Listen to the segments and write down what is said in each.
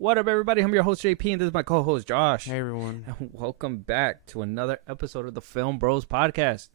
What up, everybody? I'm your host, JP, and this is my co-host, Josh. Hey, everyone. And welcome back to another episode of the FilmBros podcast.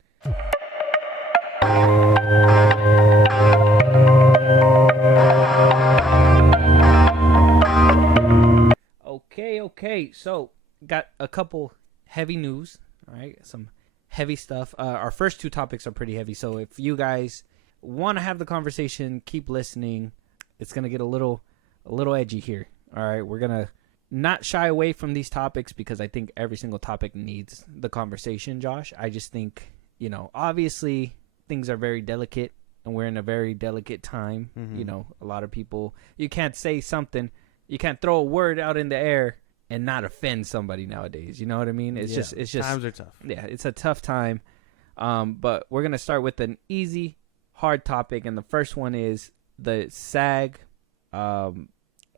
Okay. So, got a couple heavy news, all right? Some heavy stuff. Our first two topics are pretty heavy, so if you guys want to have the conversation, keep listening. It's going to get a little edgy here. All right, we're going to not shy away from these topics because I think every single topic needs the conversation, Josh. I just think, obviously things are very delicate and we're in a very delicate time. Mm-hmm. A lot of people, you can't say something, you can't throw a word out in the air and not offend somebody nowadays. You know what I mean? It's just times are tough. Yeah, it's a tough time. But we're going to start with an easy, hard topic. And the first one is the SAG,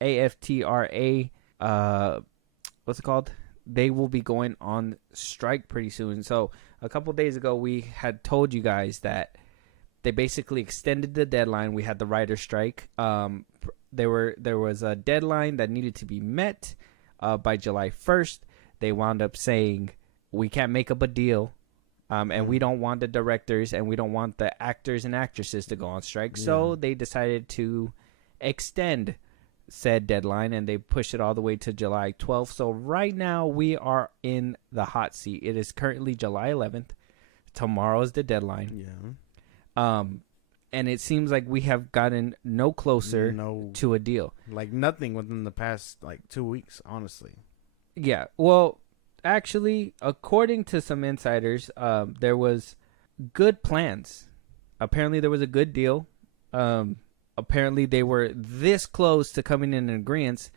AFTRA, what's it called? They will be going on strike pretty soon. So a couple days ago, we had told you guys that they basically extended the deadline. We had the writer's strike. There was a deadline that needed to be met by July 1st. They wound up saying we can't make up a deal, and we don't want the directors and we don't want the actors and actresses to go on strike. So they decided to extend said deadline, and they pushed it all the way to July 12th. So right now we are in the hot seat. It is currently July 11th. Tomorrow is the deadline. Yeah. And it seems like we have gotten no closer to a deal. Like nothing within the past 2 weeks, honestly. Yeah. Well, actually, according to some insiders, there was good plans. Apparently there was a good deal. Apparently they were this close to coming in agreement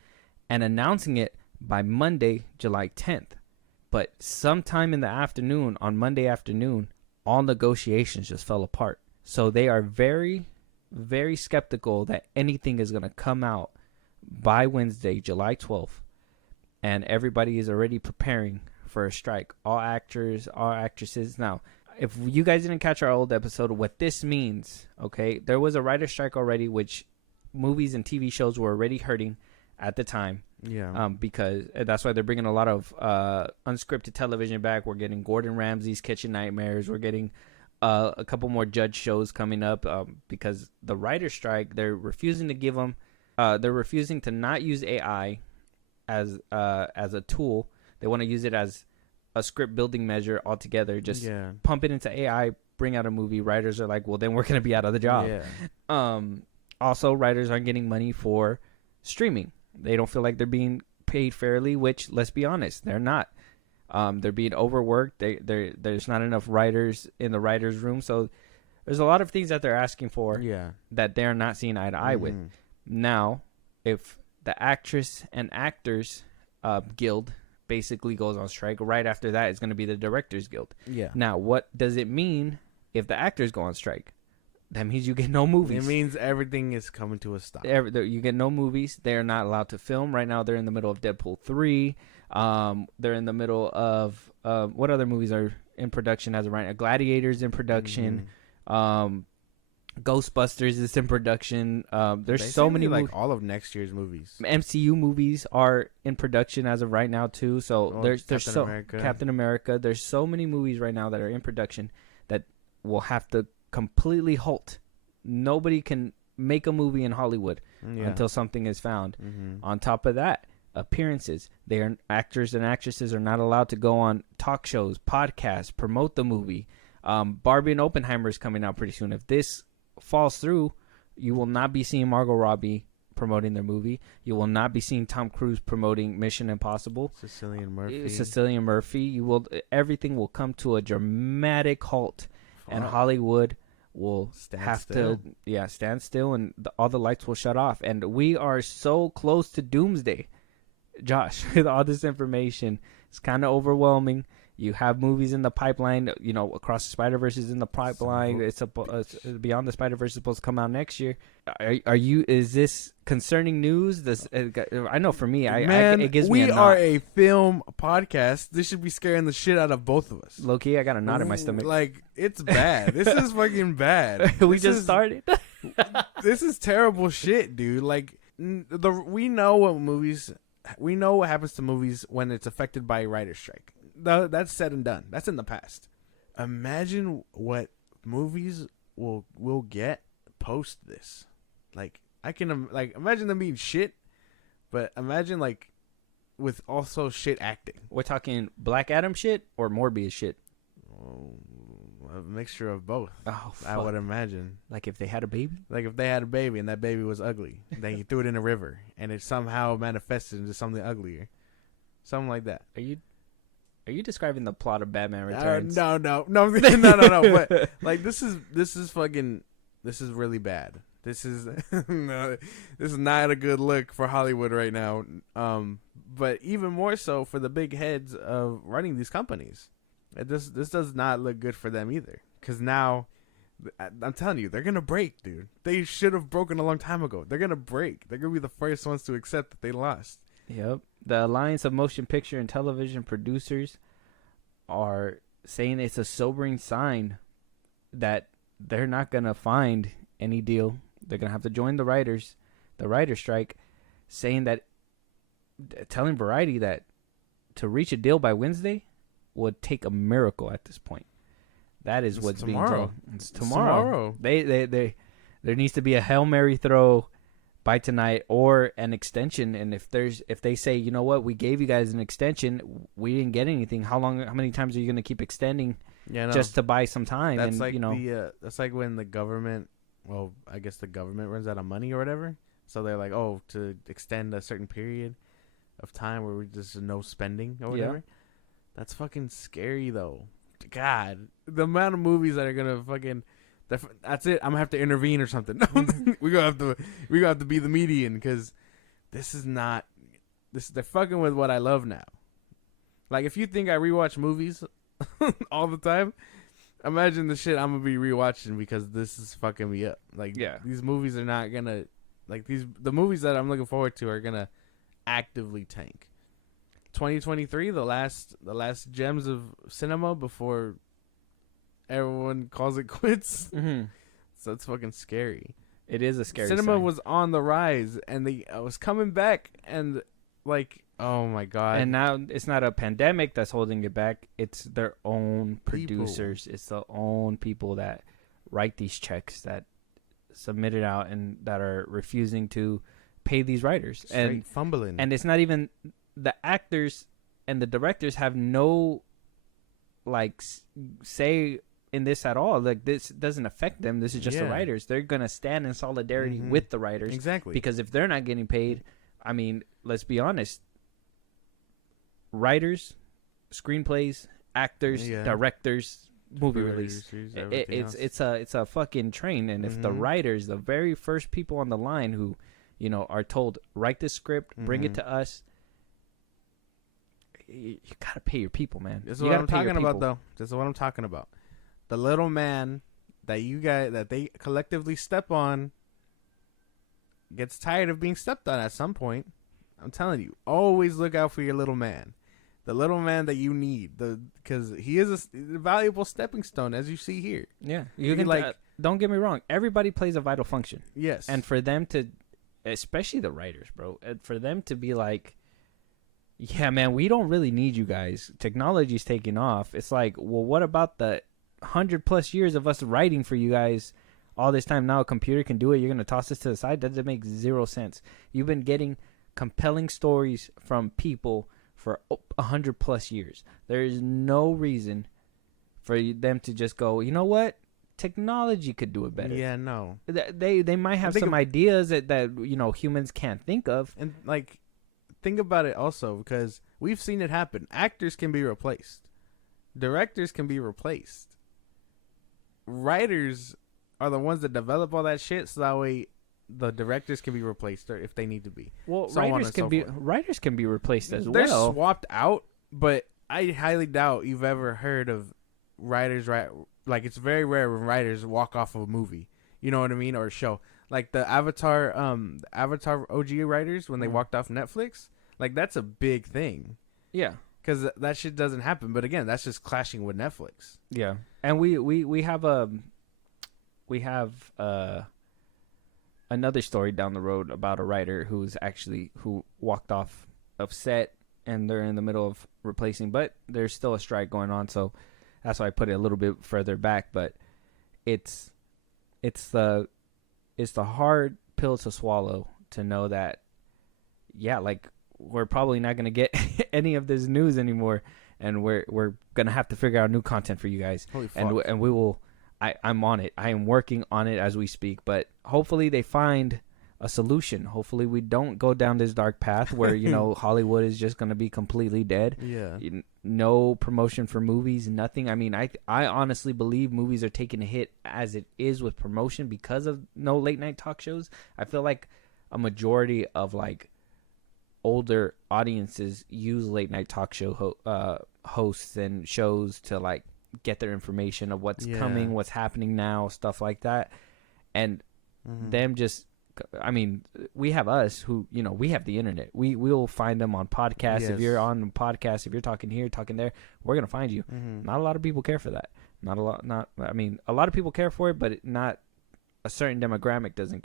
and announcing it by Monday, July 10th. But sometime in the afternoon, on Monday afternoon, all negotiations just fell apart. So they are very, very skeptical that anything is going to come out by Wednesday, July 12th. And everybody is already preparing for a strike. All actors, all actresses. Now, if you guys didn't catch our old episode, what this means, okay, there was a writer's strike already, which movies and TV shows were already hurting at the time. Yeah. Because that's why they're bringing a lot of unscripted television back. We're getting Gordon Ramsay's Kitchen Nightmares. We're getting a couple more Judge shows coming up because the writer's strike, they're refusing to give them, they're refusing to not use AI as a tool. They want to use it as a script building measure altogether. Just pump it into AI, bring out a movie. Writers are like, well, then we're going to be out of the job. Yeah. Also, writers aren't getting money for streaming. They don't feel like they're being paid fairly, which, let's be honest, they're not. They're being overworked. There's not enough writers in the writer's room. So there's a lot of things that they're asking for that they're not seeing eye to eye with. Now, if the actress and actors guild basically goes on strike, right after that is going to be the directors guild. Yeah. Now, what does it mean if the actors go on strike? That means you get no movies. It means everything is coming to a stop. You get no movies. They're not allowed to film. Right now, they're in the middle of Deadpool 3. They're in the middle of what other movies are in production as of right now? Gladiator's in production. Ghostbusters is in production. There's Basically, so many like all of next year's movies. MCU movies are in production as of right now too. So there's Captain America. There's so many movies right now that are in production that will have to completely halt. Nobody can make a movie in Hollywood until something is found. On top of that, appearances. Actors and actresses are not allowed to go on talk shows, podcasts, promote the movie. Barbie and Oppenheimer is coming out pretty soon. If this falls through, you will not be seeing Margot Robbie promoting their movie. You will not be seeing Tom Cruise promoting Mission Impossible. Cecilian Murphy. Everything will come to a dramatic halt. And Hollywood will stand still, and all the lights will shut off. And we are so close to doomsday, Josh. With all this information, it's kind of overwhelming. You have movies in the pipeline. Across the Spider-Verse is in the pipeline. It's Beyond the Spider-Verse is supposed to come out next year. Is this concerning news? I know for me, it gives me a knot. We are a film podcast. This should be scaring the shit out of both of us. Low key, I got a knot in my stomach. It's bad. This is fucking bad. We just started. This is terrible shit, dude. we know what happens to movies when it's affected by a writer's strike. That's said and done. That's in the past. Imagine what movies will get post this. Like, I can imagine them being shit, but imagine like with also shit acting. We're talking Black Adam shit or Morbius shit. A mixture of both. Oh, fuck. I would imagine. Like if they had a baby? Like if they had a baby and that baby was ugly, then you threw it in a river and it somehow manifested into something uglier. Something like that. Are you describing the plot of Batman Returns? No. No. But like this is really bad. This is this is not a good look for Hollywood right now. But even more so for the big heads of running these companies. This does not look good for them either. Because now, I'm telling you, they're gonna break, dude. They should have broken a long time ago. They're gonna break. They're gonna be the first ones to accept that they lost. Yep. The Alliance of Motion Picture and Television Producers are saying it's a sobering sign that they're not gonna find any deal. They're gonna have to join the writers strike, saying that, telling Variety that to reach a deal by Wednesday would take a miracle at this point. That is what's being told. It's tomorrow. There needs to be a Hail Mary throw by tonight or an extension. And if they say, you know what, we gave you guys an extension, we didn't get anything. How many times are you going to keep extending just to buy some time? That's and like that's like when the government, well, I guess the government runs out of money or whatever. So they're like, oh, to extend a certain period of time where we just no spending or whatever. Yeah. That's fucking scary, though. God, the amount of movies that are gonna fucking. That's it. I'm gonna have to intervene or something. we gonna have to be the median because this is not. They're fucking with what I love now. Like if you think I rewatch movies all the time, imagine the shit I'm gonna be rewatching because this is fucking me up. Like these movies are not gonna the movies that I'm looking forward to are gonna actively tank. 2023, the last gems of cinema before everyone calls it quits. Mm-hmm. So it's fucking scary. It is a scary cinema sign. Was on the rise and I was coming back and like, oh my god. And now it's not a pandemic that's holding it back. It's their own producers. It's the own people that write these checks that submit it out and that are refusing to pay these writers. Straight fumbling. And it's not even the actors and the directors have no say in this at all. Like this doesn't affect them. This is just the writers. They're gonna stand in solidarity with the writers. Exactly. Because if they're not getting paid, I mean, let's be honest. Writers, screenplays, actors, directors, movie release. It's a fucking train. And if the writers, the very first people on the line who, are told write this script, bring it to us. You gotta pay your people, man. This is what I'm talking about, though. This is what I'm talking about. The little man that they collectively step on gets tired of being stepped on at some point. I'm telling you, always look out for your little man, the little man that you need, because he is a valuable stepping stone, as you see here. Yeah, you can don't get me wrong. Everybody plays a vital function. Yes, and for them to, especially the writers, bro, for them to be like, yeah, man, we don't really need you guys. Technology's taking off. It's like, well, what about the 100+ years of us writing for you guys all this time? Now a computer can do it. You're going to toss this to the side? That doesn't make zero sense. You've been getting compelling stories from people for 100+ years. There is no reason for them to just go, you know what? Technology could do it better. Yeah, no. They might have some ideas that humans can't think of. And think about it also, because we've seen it happen. Actors can be replaced. Directors can be replaced. Writers are the ones that develop all that shit, so that way the directors can be replaced if they need to be. Well, writers can be replaced as They're well. They're swapped out, but I highly doubt you've ever heard of writers like it's very rare when writers walk off of a movie. You know what I mean? Or a show. Like the Avatar OG writers, when they walked off Netflix, like that's a big thing. Yeah. Because that shit doesn't happen. But again, that's just clashing with Netflix. Yeah. And we have another story down the road about a writer who walked off of set, and they're in the middle of replacing, but there's still a strike going on, so that's why I put it a little bit further back. But it's the hard pill to swallow to know that, yeah, like, we're probably not gonna get any of this news anymore, and we're gonna have to figure out new content for you guys. Holy fuck. And we will. I'm on it. I am working on it as we speak. But hopefully they find a solution. Hopefully we don't go down this dark path where Hollywood is just gonna be completely dead. Yeah. No promotion for movies. Nothing. I mean, I honestly believe movies are taking a hit as it is with promotion because of no late night talk shows. I feel like a majority of like older audiences use late night talk show hosts and shows to like get their information of what's coming, what's happening now, stuff like that. And them just, I mean, we have us who, we have the internet. We'll find them on podcasts. Yes. If you're on a podcast, if you're talking here, talking there, we're going to find you. Not a lot of people care for that. A lot of people care for it, but not a certain demographic doesn't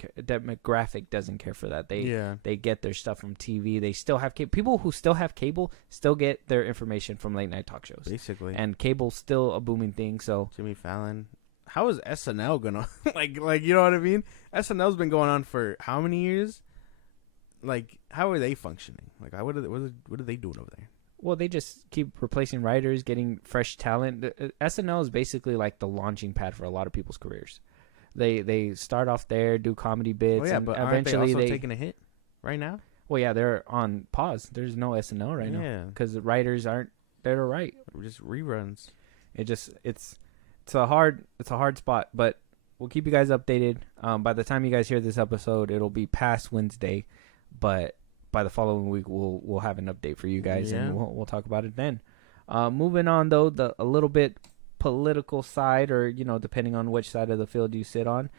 care for that. They get their stuff from TV. They still have cable. People who still have cable still get their information from late night talk shows. Basically. And cable's still a booming thing. So Jimmy Fallon. How is SNL gonna like you know what I mean? SNL's been going on for how many years? Like, how are they functioning? Like, what are they doing over there? Well, they just keep replacing writers, getting fresh talent. SNL is basically like the launching pad for a lot of people's careers. They start off there, do comedy bits, and but eventually aren't they also taking a hit right now? Well, yeah, they're on pause. There's no SNL right now because the writers aren't there to write. Just reruns. It's a hard spot, but we'll keep you guys updated. By the time you guys hear this episode, it'll be past Wednesday, but by the following week we'll have an update for you guys, and we'll talk about it then. Moving on though, a little bit political side, or depending on which side of the field you sit on,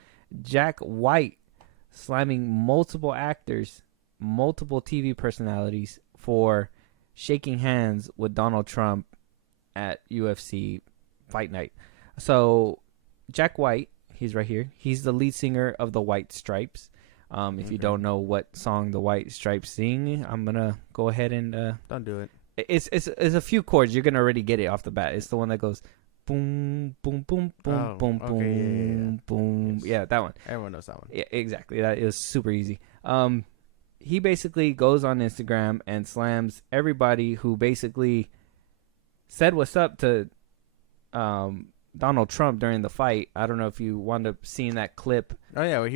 Jack White slamming multiple actors, multiple TV personalities for shaking hands with Donald Trump at UFC Fight Night. So Jack White, he's right here. He's the lead singer of the White Stripes. If you don't know what song the White Stripes sing, I'm gonna go ahead and don't do it. It's a few chords. You're gonna already get it off the bat. It's the one that goes boom, boom, boom, boom, boom, boom, boom. Yes. Yeah, that one. Everyone knows that one. Yeah, exactly. That is super easy. He basically goes on Instagram and slams everybody who basically said what's up to Donald Trump during the fight. I don't know if you wound up seeing that clip. Oh yeah, where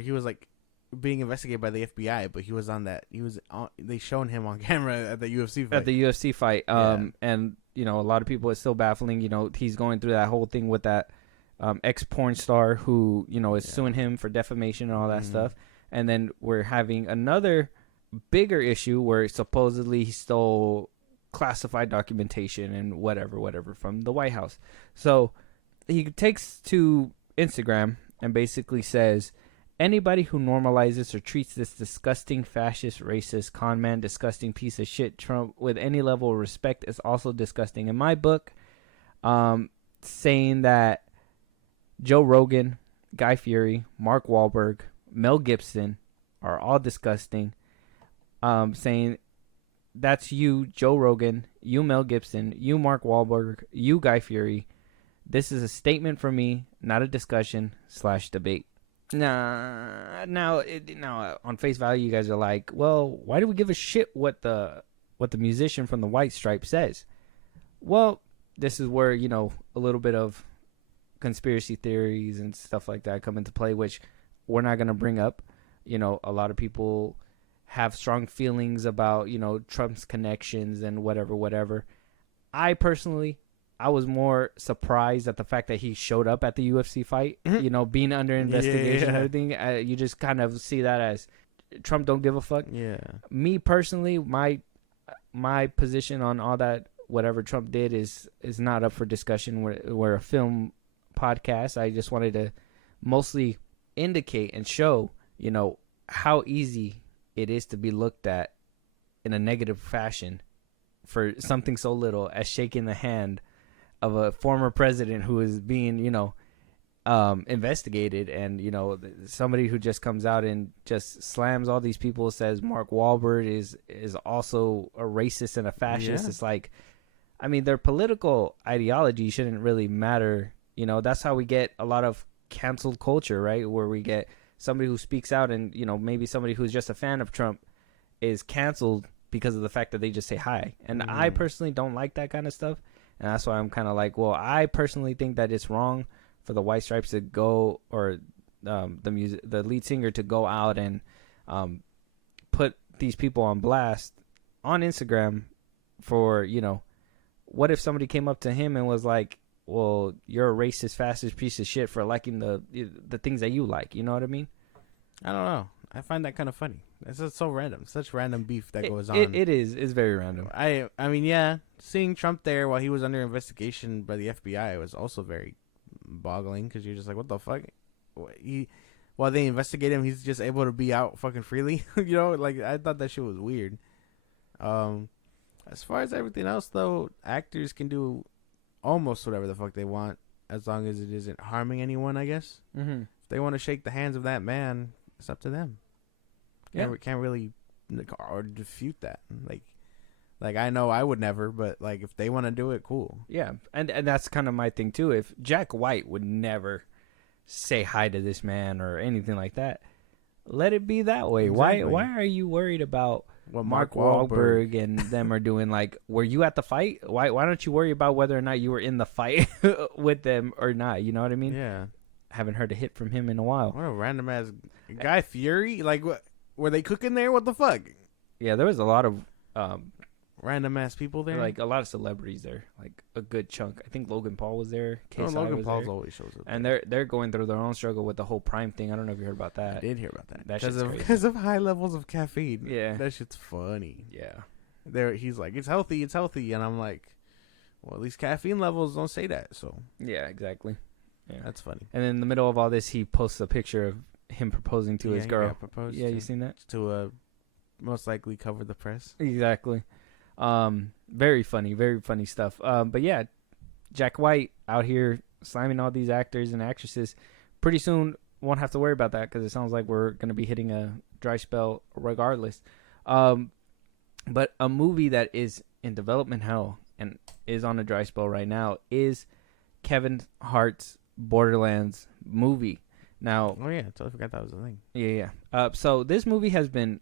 he was like being investigated by the FBI, but he was on that. They shown him on camera at the UFC fight. At the UFC fight. And a lot of people, it's still baffling. He's going through that whole thing with that ex porn star who is suing him for defamation and all that stuff. And then we're having another bigger issue where supposedly he stole classified documentation and whatever from the White House. So he takes to Instagram and basically says, anybody who normalizes or treats this disgusting, fascist, racist, con man, disgusting piece of shit Trump with any level of respect is also disgusting in my book. Saying that Joe Rogan, Guy Fieri, Mark Wahlberg, Mel Gibson are all disgusting. Saying that's you, Joe Rogan, you, Mel Gibson, you, Mark Wahlberg, you, Guy Fieri. This is a statement from me, not a discussion/debate. Now, on face value, you guys are like, well, why do we give a shit what the musician from the White Stripes says? Well, this is where, a little bit of conspiracy theories and stuff like that come into play, which we're not going to bring up. A lot of people have strong feelings about, Trump's connections and whatever. I personally, I was more surprised at the fact that he showed up at the UFC fight, being under investigation and everything. You just kind of see that as Trump don't give a fuck. Yeah. Me personally, my position on all that, whatever Trump did is not up for discussion. We're a film podcast. I just wanted to mostly indicate and show, how easy it is to be looked at in a negative fashion for something so little as shaking the hand of a former president who is being, investigated, and somebody who just comes out and just slams all these people, says Mark Wahlberg is also a racist and a fascist. Yeah. It's like, I mean, their political ideology shouldn't really matter. That's how we get a lot of canceled culture, right? Where we get somebody who speaks out, and maybe somebody who's just a fan of Trump is canceled because of the fact that they just say hi. And I personally don't like that kind of stuff, and that's why I'm kind of like, well, I personally think that it's wrong for the White Stripes to go, or the lead singer to go out and put these people on blast on Instagram for, what if somebody came up to him and was like, well, you're a racist, fascist piece of shit for liking the things that you like. You know what I mean? I don't know. I find that kind of funny. It's just so random. Such random beef that goes on. It is. It's very random. I mean, yeah, seeing Trump there while he was under investigation by the FBI was also very boggling, because you're just like, what the fuck? While they investigate him, he's just able to be out fucking freely. Like, I thought that shit was weird. As far as everything else, though, actors can do almost whatever the fuck they want, as long as it isn't harming anyone, I guess. Mm-hmm. If they want to shake the hands of that man, it's up to them. Yeah. Can't really or defute that. Like I know I would never, but like if they want to do it, cool. Yeah, and that's kind of my thing too. If Jack White would never say hi to this man or anything like that, let it be that way. Exactly. Why are you worried about what Mark Wahlberg and them are doing? Like, were you at the fight? Why don't you worry about whether or not you were in the fight with them or not? You know what I mean? Yeah. Haven't heard a hit from him in a while. What a random ass Guy Fieri. Like, what were they cooking there? What the fuck? Yeah, there was a lot of random ass people there. like a lot of celebrities there, like a good chunk. I think Logan Paul was there. Logan Paul's always shows up, and they're going through their own struggle with the whole Prime thing. I don't know if you heard about that. I did hear about that. That because of high levels of caffeine. Yeah, that shit's funny. Yeah, he's like, it's healthy, and I'm like, well, at least caffeine levels don't say that. So yeah, exactly. Yeah, that's funny. And in the middle of all this, he posts a picture of him proposing to his girl. Yeah, you seen that? To most likely cover the press. Exactly. Very funny stuff. But yeah, Jack White out here slamming all these actors and actresses. Pretty soon won't have to worry about that, because it sounds like we're going to be hitting a dry spell regardless. But a movie that is in development hell and is on a dry spell right now is Kevin Hart's Borderlands movie. Now, oh yeah, I totally forgot that was a thing. Yeah. So this movie has been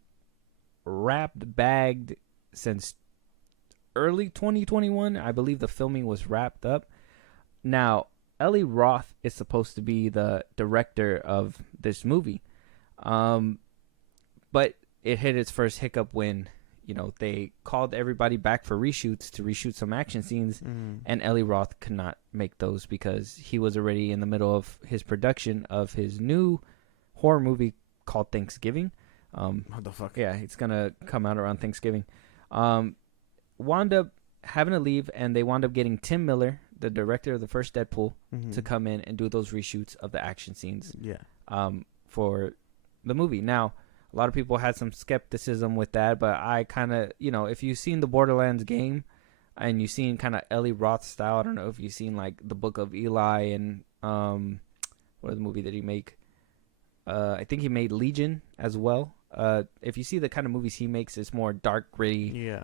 bagged since early 2021. I believe the filming was wrapped up. Now, Eli Roth is supposed to be the director of this movie. But it hit its first hiccup when, they called everybody back for reshoots to reshoot some action scenes, and Eli Roth could not make those because he was already in the middle of his production of his new horror movie called Thanksgiving. What the fuck? Yeah, it's going to come out around Thanksgiving. Wound up having to leave, and they wound up getting Tim Miller, the director of the first Deadpool, to come in and do those reshoots of the action scenes for the movie. Now, a lot of people had some skepticism with that, but I kind of, if you've seen the Borderlands game and you've seen kind of Eli Roth style, I don't know if you've seen like The Book of Eli and what other movie did he make? I think he made Legion as well. If you see the kind of movies he makes, it's more dark, gritty,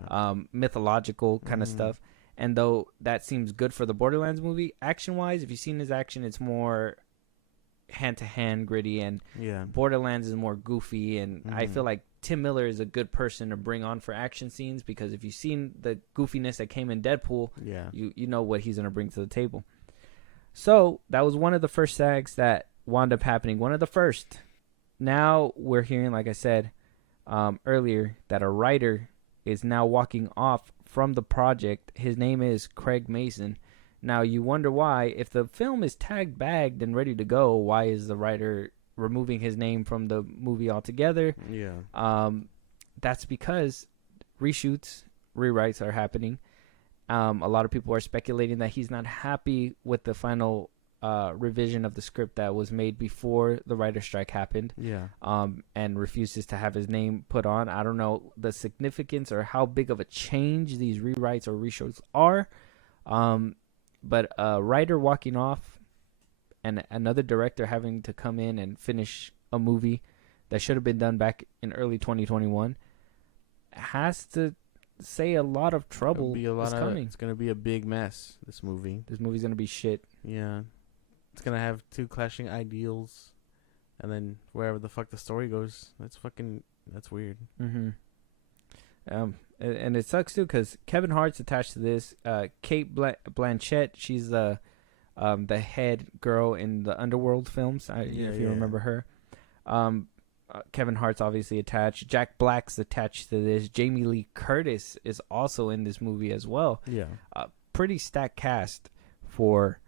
mythological kind of stuff. And though that seems good for the Borderlands movie, action-wise, if you've seen his action, it's more hand-to-hand gritty, and Borderlands is more goofy. And I feel like Tim Miller is a good person to bring on for action scenes, because if you've seen the goofiness that came in Deadpool, you know what he's going to bring to the table. So that was one of the first SAGs that wound up happening. One of the first. Now we're hearing, like I said earlier, that a writer is now walking off from the project. His name is Craig Mason. Now you wonder why, if the film is tagged, bagged, and ready to go, why is the writer removing his name from the movie altogether? That's because reshoots, rewrites are happening. A lot of people are speculating that he's not happy with the final revision of the script that was made before the writer's strike happened. And refuses to have his name put on. I don't know the significance or how big of a change these rewrites or reshoots are. But a writer walking off, and another director having to come in and finish a movie that should have been done back in early 2021 has to say a lot of trouble is coming. It's gonna be a big mess. This movie. This movie's gonna be shit. Yeah, it's gonna have two clashing ideals, and then wherever the fuck the story goes, that's weird. Mm-hmm. And it sucks too because Kevin Hart's attached to this. Kate Blanchett, she's the head girl in the Underworld films. If you remember her. Kevin Hart's obviously attached. Jack Black's attached to this. Jamie Lee Curtis is also in this movie as well. Yeah. Pretty stacked cast for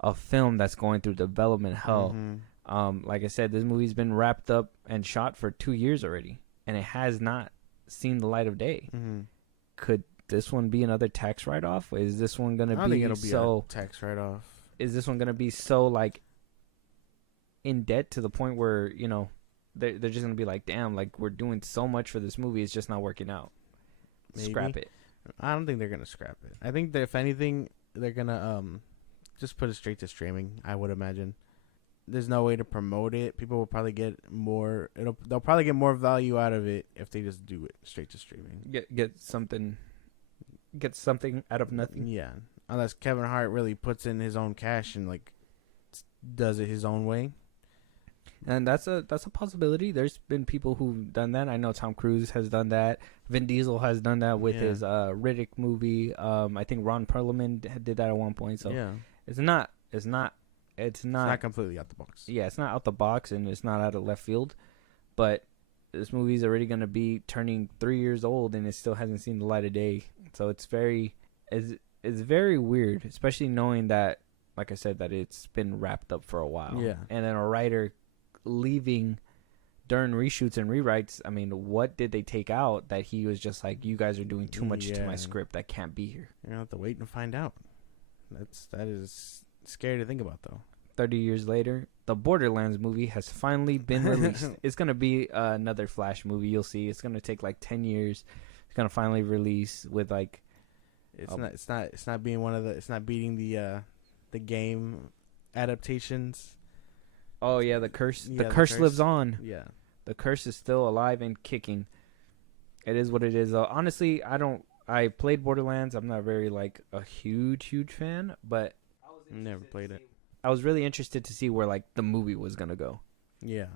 a film that's going through development hell. Mm-hmm. Like I said, this movie's been wrapped up and shot for 2 years already, and it has not seen the light of day. Mm-hmm. Could this one be another tax write-off? Is this one gonna I think it'll be a tax write-off. Is this one gonna be so like in debt to the point where they're just gonna be like, damn, like we're doing so much for this movie, it's just not working out. Maybe. Scrap it. I don't think they're gonna scrap it. I think that if anything, they're gonna just put it straight to streaming. I would imagine. There's no way to promote it. People will probably get more. They'll probably get more value out of it if they just do it straight to streaming. Get something out of nothing. Yeah, unless Kevin Hart really puts in his own cash and like does it his own way. And that's a possibility. There's been people who've done that. I know Tom Cruise has done that. Vin Diesel has done that with his Riddick movie. I think Ron Perlman did that at one point. So yeah, it's not completely out the box. Yeah, it's not out the box and it's not out of left field. But this movie's already going to be turning 3 years old and it still hasn't seen the light of day. So it's very weird, especially knowing that, like I said, that it's been wrapped up for a while. Yeah. And then a writer leaving during reshoots and rewrites. I mean, what did they take out that he was just like, you guys are doing too much to my script. I can't be here. You're gonna have to wait and find out. That is scary to think about, though. 30 years later, the Borderlands movie has finally been released. It's gonna be another Flash movie. You'll see. It's gonna take like 10 years. It's gonna finally release with like. It's not beating the game adaptations. Oh yeah, the curse. The curse lives on. Yeah, the curse is still alive and kicking. It is what it is. Honestly, I played Borderlands. I'm not very like a huge fan, but never played it. I was really interested to see where like the movie was gonna go. Yeah,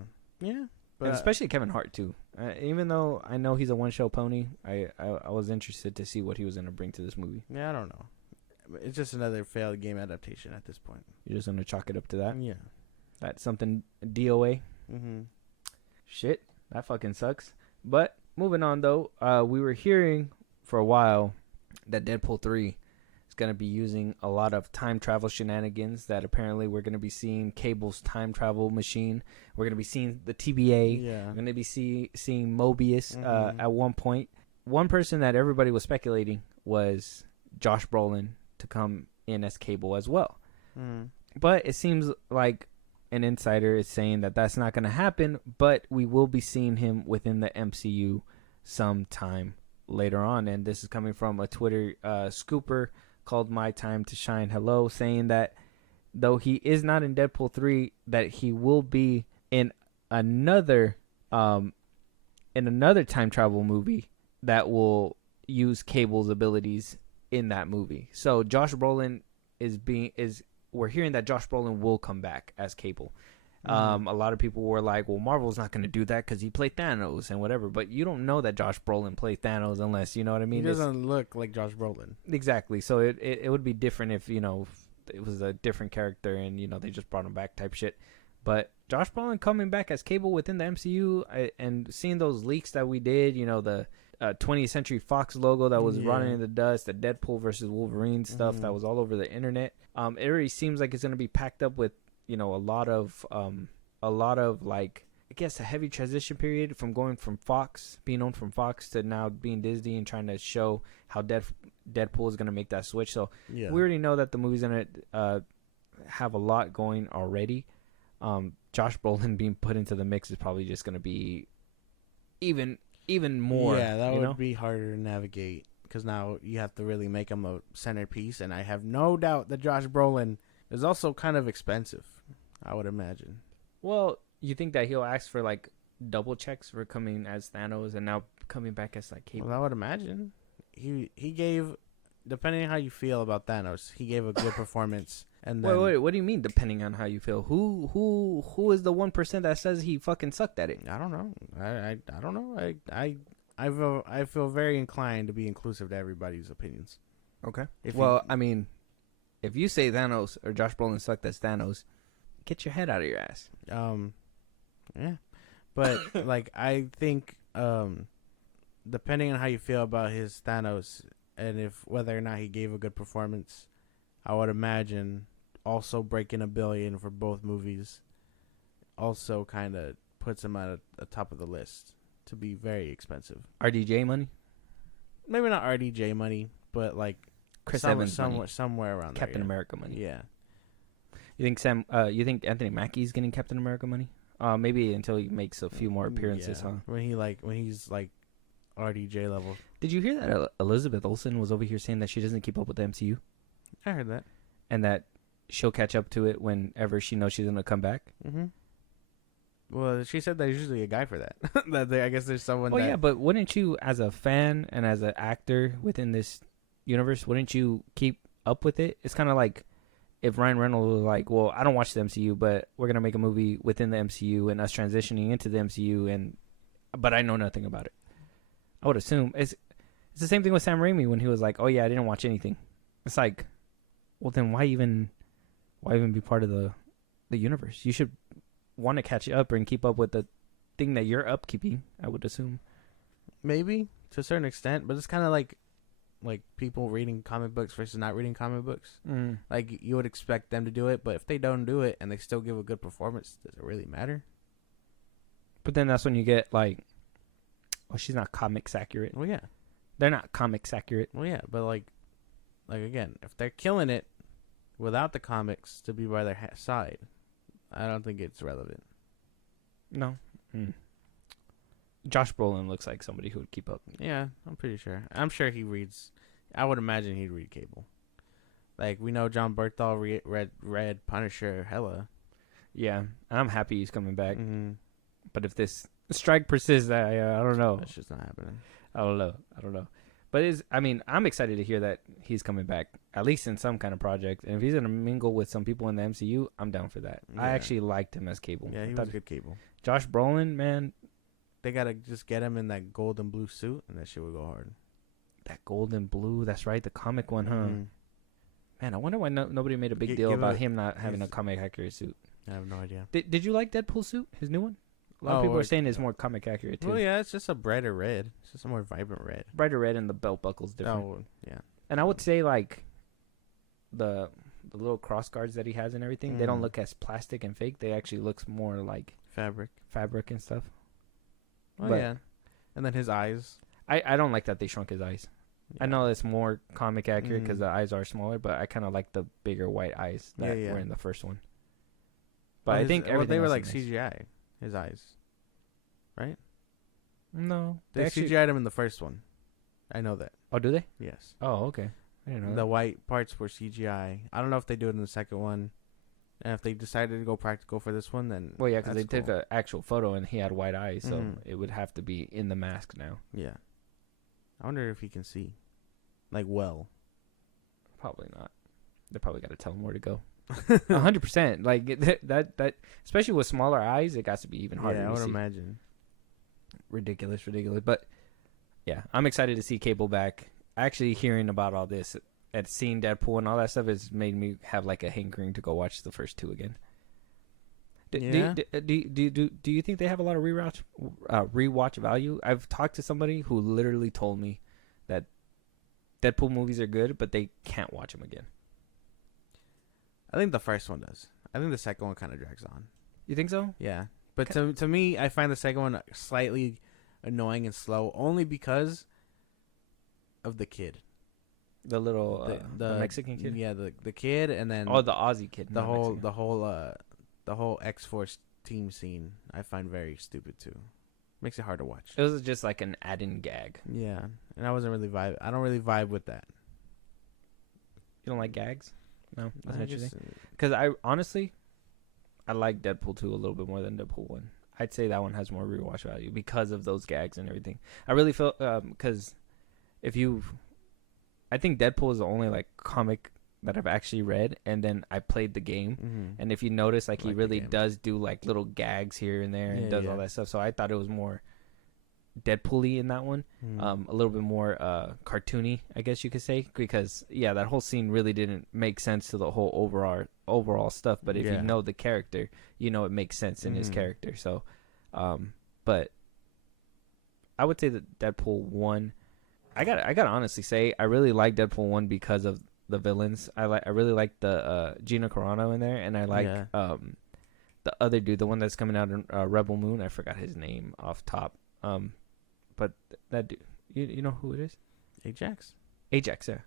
but and especially Kevin Hart too. Even though I know he's a one-show pony, I was interested to see what he was gonna bring to this movie. Yeah, I don't know. It's just another failed game adaptation at this point. You're just gonna chalk it up to that. Yeah. That's something DOA. Mm-hmm. Shit, that fucking sucks. But moving on though, we were hearing for a while that Deadpool 3 is going to be using a lot of time travel shenanigans. That apparently we're going to be seeing Cable's time travel machine. We're going to be seeing the TBA. Yeah. We're going to be seeing Mobius at one point. One person that everybody was speculating was Josh Brolin to come in as Cable as well. Mm. But it seems like an insider is saying that that's not going to happen, but we will be seeing him within the MCU sometime later on. And this is coming from a Twitter scooper called My Time to Shine Hello, saying that though he is not in Deadpool 3, that he will be in another time travel movie that use Cable's abilities in that movie. So Josh Brolin we're hearing that Josh Brolin will come back as Cable. A lot of people were like, well, Marvel's not going to do that because he played Thanos and whatever. But you don't know that Josh Brolin played Thanos unless, you know what I mean? He doesn't look like Josh Brolin. Exactly. So it would be different if, it was a different character and, they just brought him back type shit. But Josh Brolin coming back as Cable within the MCU and seeing those leaks that we did, the 20th Century Fox logo that was running in the dust, the Deadpool versus Wolverine stuff that was all over the internet. It already seems like it's going to be packed up with, a lot of like, I guess a heavy transition period from going from Fox, being owned from Fox to now being Disney and trying to show how Deadpool is going to make that switch. So we already know that the movie's going to have a lot going already. Josh Brolin being put into the mix is probably just going to be even more. Yeah, that would be harder to navigate because now you have to really make him a centerpiece. And I have no doubt that Josh Brolin is also kind of expensive I would imagine. Well, you think that he'll ask for like double checks for coming as Thanos and now coming back as like Cable? Well, I would imagine he gave, depending on how you feel about Thanos, he gave a good performance. And then, Wait, what do you mean? Depending on how you feel, who is the 1% that says he fucking sucked at it? I don't know. I don't know. I feel very inclined to be inclusive to everybody's opinions. Okay. If I mean, if you say Thanos or Josh Brolin sucked as Thanos, get your head out of your ass. Yeah, but like I think, depending on how you feel about his Thanos and if whether or not he gave a good performance, I would imagine also breaking $1 billion for both movies also kind of puts him at the top of the list to be very expensive. RDJ money, Maybe not RDJ money, but like Chris Evans money, somewhere around Captain there. America money. Yeah. You think you think Anthony Mackie's getting Captain America money? Maybe until he makes a few more appearances, yeah. huh? When he's like RDJ level. Did you hear that Elizabeth Olsen was over here saying that she doesn't keep up with the MCU? I heard that. And that she'll catch up to it whenever she knows she's going to come back? Mm-hmm. Well, she said there's usually a guy for that. I guess there's someone Well, yeah, but wouldn't you, as a fan and as an actor within this universe, wouldn't you keep up with it? It's kind of like if Ryan Reynolds was like, well, I don't watch the MCU, but we're going to make a movie within the MCU and us transitioning into the MCU, but I know nothing about it. I would assume. It's the same thing with Sam Raimi when he was like, oh, yeah, I didn't watch anything. It's like, well, then why even be part of the universe? You should want to catch up and keep up with the thing that you're upkeeping, I would assume. Maybe to a certain extent, but it's kind of like people reading comic books versus not reading comic books. Like you would expect them to do it, but if they don't do it and they still give a good performance, does it really matter? But then that's when you get like, oh, she's not comics accurate. Well, yeah, they're not comics accurate. Well, yeah, but like again, if they're killing it without the comics to be by their side, I don't think it's relevant. No. Josh Brolin looks like somebody who would keep up. Yeah, I'm pretty sure. I'm sure he reads. I would imagine he'd read Cable. Like, we know John Berthal read Punisher hella. Yeah, and I'm happy he's coming back. Mm-hmm. But if this strike persists, I don't know. That's just not happening. I don't know. But I'm excited to hear that he's coming back, at least in some kind of project. And if he's going to mingle with some people in the MCU, I'm down for that. Yeah. I actually liked him as Cable. Yeah, he was good Cable. Josh Brolin, man. They got to just get him in that gold and blue suit, and that shit would go hard. That gold and blue, that's right, the comic one, huh? Man, I wonder why nobody made a big deal about him not having a comic accurate suit. I have no idea. Did you like Deadpool's suit, his new one? A lot of people are saying it's more comic accurate, too. Well, yeah, it's just a brighter red. It's just a more vibrant red. Brighter red, and the belt buckle's different. Oh, yeah. And I would say, like, the little cross guards that he has and everything, they don't look as plastic and fake. They actually look more like fabric and stuff. Oh, but, yeah. And then his eyes. I don't like that they shrunk his eyes. Yeah. I know it's more comic accurate because the eyes are smaller, but I kind of like the bigger white eyes that were in the first one. But I think they were like CGI, his eyes. Right? No. They CGI'd him in the first one. I know that. Oh, do they? Yes. Oh, okay. I didn't know the white parts were CGI. I don't know if they do it in the second one. And if they decided to go practical for this one, then... Well, yeah, because they took an actual photo and he had white eyes, so it would have to be in the mask now. Yeah. I wonder if he can see. Like, well. Probably not. They probably got to tell him where to go. 100%. Like, that especially with smaller eyes, it got to be even harder to see. Yeah, I would imagine. Ridiculous. But, yeah, I'm excited to see Cable back. Actually, hearing about all this and seeing Deadpool and all that stuff has made me have, like, a hankering to go watch the first two again. Do you think they have a lot of rewatch value? I've talked to somebody who literally told me that Deadpool movies are good, but they can't watch them again. I think the first one does. I think the second one kind of drags on. You think so? Yeah. But to me, I find the second one slightly annoying and slow, only because of the kid. The little the Mexican kid? Yeah, the kid, and then... Oh, the Aussie kid. The whole X-Force team scene, I find very stupid, too. Makes it hard to watch. It was just like an add-in gag. Yeah, and I wasn't really I don't really vibe with that. You don't like gags? No, that's interesting. Because I honestly, I like Deadpool 2 a little bit more than Deadpool 1. I'd say that one has more rewatch value because of those gags and everything. I really feel because I think Deadpool is the only like comic that I've actually read, and then I played the game. Mm-hmm. And if you notice, like he really does do like little gags here and there, and does all that stuff. So I thought it was more Deadpool-y in that one, a little bit more cartoony, I guess you could say, because that whole scene really didn't make sense to the whole overall stuff. But if you know the character, you know it makes sense in his character. So, but I would say that Deadpool 1, I gotta honestly say I really like Deadpool 1 because of the villains. I really like the Gina Carano in there, and I like the other dude, the one that's coming out in Rebel Moon. I forgot his name off top. But that dude, you know who it is? Ajax,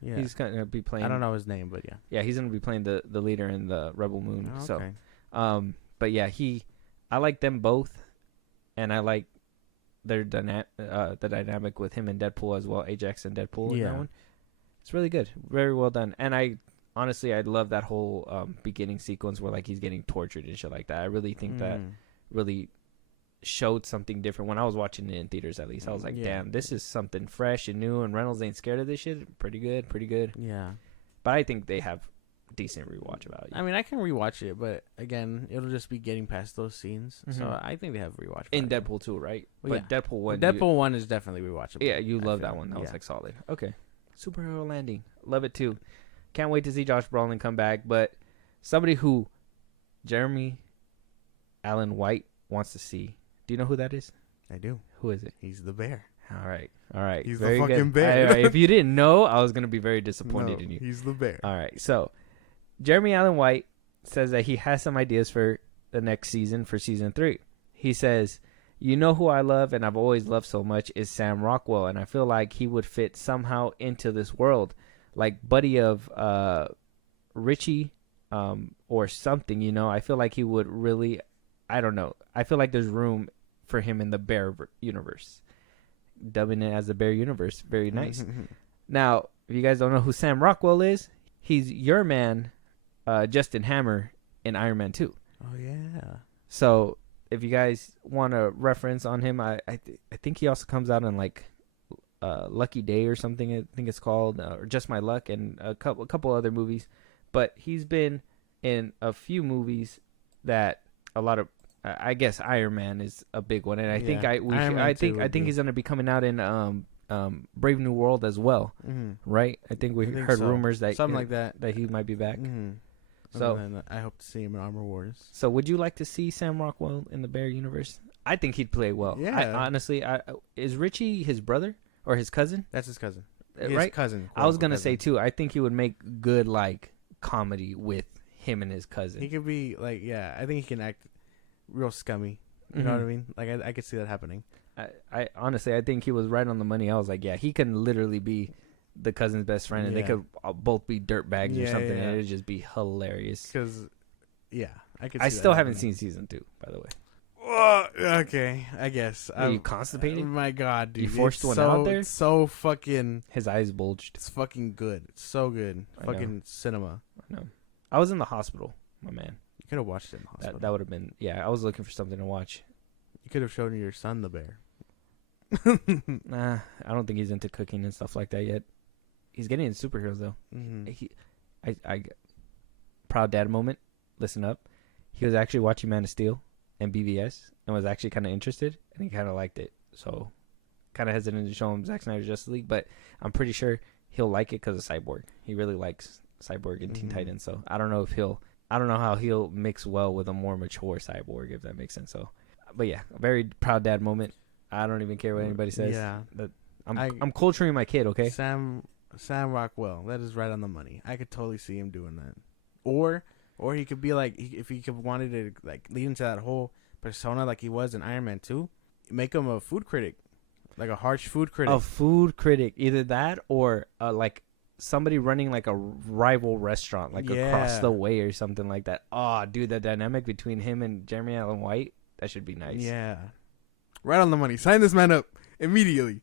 yeah. He's gonna be playing. I don't know his name, but yeah, he's gonna be playing the leader in the Rebel Moon. Oh, okay. So, but yeah, I like them both, and I like their the dynamic with him and Deadpool as well. Ajax and Deadpool in that one. It's really good, very well done, and I love that whole beginning sequence where like he's getting tortured and shit like that. I really think that really showed something different when I was watching it in theaters. At least I was like, damn, this is something fresh and new, and Reynolds ain't scared of this shit. Pretty good. Yeah, but I think they have decent rewatch value. I mean, I can rewatch it, but again, it'll just be getting past those scenes. So I think they have rewatch value. In Deadpool 2, right? Well, but Deadpool 1, Deadpool 1 is definitely rewatchable. Yeah, you love that one. That was like solid. Okay, superhero landing, love it too. Can't wait to see Josh Brolin come back. But somebody who Jeremy Allen White wants to see. Do you know who that is? I do. Who is it? He's the bear. All right. He's very the fucking good. bear. All right. If you didn't know, I was gonna be very disappointed in you. He's the bear. All right. So, Jeremy Allen White says that he has some ideas for the next season, for season 3. He says, "You know who I love and I've always loved so much is Sam Rockwell, and I feel like he would fit somehow into this world, like buddy of Richie, or something. You know, I feel like he would really. I don't know. I feel like there's room for him in the Bear universe." Dubbing it as the Bear universe. Very nice. Now, if you guys don't know who Sam Rockwell is, he's your man, Justin Hammer in Iron Man 2. Oh, yeah. So, if you guys want a reference on him, I think he also comes out in like Lucky Day or something, I think it's called, or Just My Luck, and a couple other movies. But he's been in a few movies that a lot of, I guess Iron Man is a big one, and I think he's gonna be coming out in Brave New World as well, right? I think we heard rumors that something like that he might be back. So I hope to see him in Armor Wars. So would you like to see Sam Rockwell in the Bear universe? I think he'd play well. Yeah. Honestly, is Richie his brother or his cousin? That's his cousin. Right? His cousin. I was gonna say too. I think he would make good like comedy with him and his cousin. He could be like, I think he can act real scummy. You know what I mean? Like I could see that happening. I honestly, I think he was right on the money. I was like, he can literally be the cousin's best friend, and they could both be dirtbags or something, and it'd just be hilarious. Because, I could. I still haven't seen season 2, by the way. Okay, I guess. Are you constipated? My God, dude! You forced one out there. It's so fucking. His eyes bulged. It's fucking good. It's so good. Fucking cinema. I know. I was in the hospital, my man. You could have watched it in the hospital. That would have been. Yeah, I was looking for something to watch. You could have shown your son the bear. Nah, I don't think he's into cooking and stuff like that yet. He's getting into superheroes though. I proud dad moment. Listen up. He was actually watching Man of Steel and BVS and was actually kind of interested, and he kind of liked it. So, kind of hesitant to show him Zack Snyder's Justice League, but I'm pretty sure he'll like it because of Cyborg. He really likes Cyborg and Teen Titans. So I don't know how he'll mix well with a more mature Cyborg, if that makes sense. So, but yeah, a very proud dad moment. I don't even care what anybody says. Yeah, I'm culturing my kid. Okay, Sam Rockwell. That is right on the money. I could totally see him doing that. Or he could be like, if he could wanted to like lead into that whole persona like he was in Iron Man 2, make him a food critic, like a harsh food critic. A food critic, either that or like somebody running like a rival restaurant, like across the way or something like that. Oh, dude, the dynamic between him and Jeremy Allen White, that should be nice. Yeah, right on the money. Sign this man up immediately.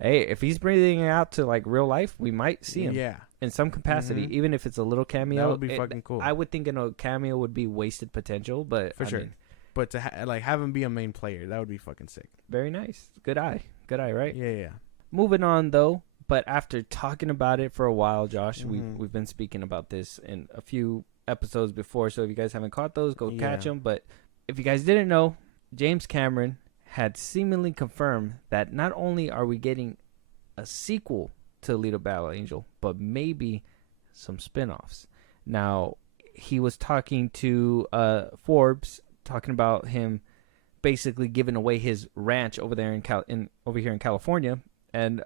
Hey, if he's bringing it out to like real life, we might see him. Yeah, in some capacity, even if it's a little cameo. That would be fucking cool. I would think a cameo would be wasted potential, but for sure. But to have him be a main player, that would be fucking sick. Very nice. Good eye, right? Yeah. Moving on though, but after talking about it for a while, Josh, we've been speaking about this in a few episodes before. So if you guys haven't caught those, go catch them. But if you guys didn't know, James Cameron had seemingly confirmed that not only are we getting a sequel to Alita Battle Angel, but maybe some spin-offs. Now, he was talking to Forbes, talking about him basically giving away his ranch over there over here in California, and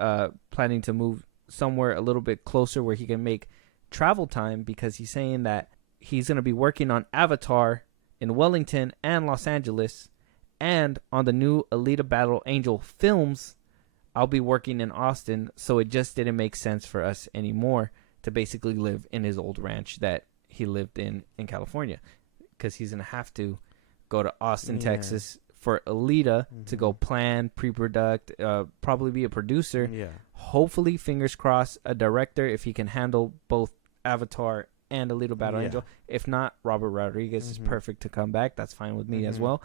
planning to move somewhere a little bit closer where he can make travel time, because he's saying that he's going to be working on Avatar in Wellington and Los Angeles, and on the new Alita Battle Angel films, I'll be working in Austin, so it just didn't make sense for us anymore to basically live in his old ranch that he lived in California, because he's going to have to go to Austin, Texas for Alita to go plan, pre-product, probably be a producer. Yeah. Hopefully, fingers crossed, a director if he can handle both Avatar and Alita Battle Angel. If not, Robert Rodriguez is perfect to come back. That's fine with me as well.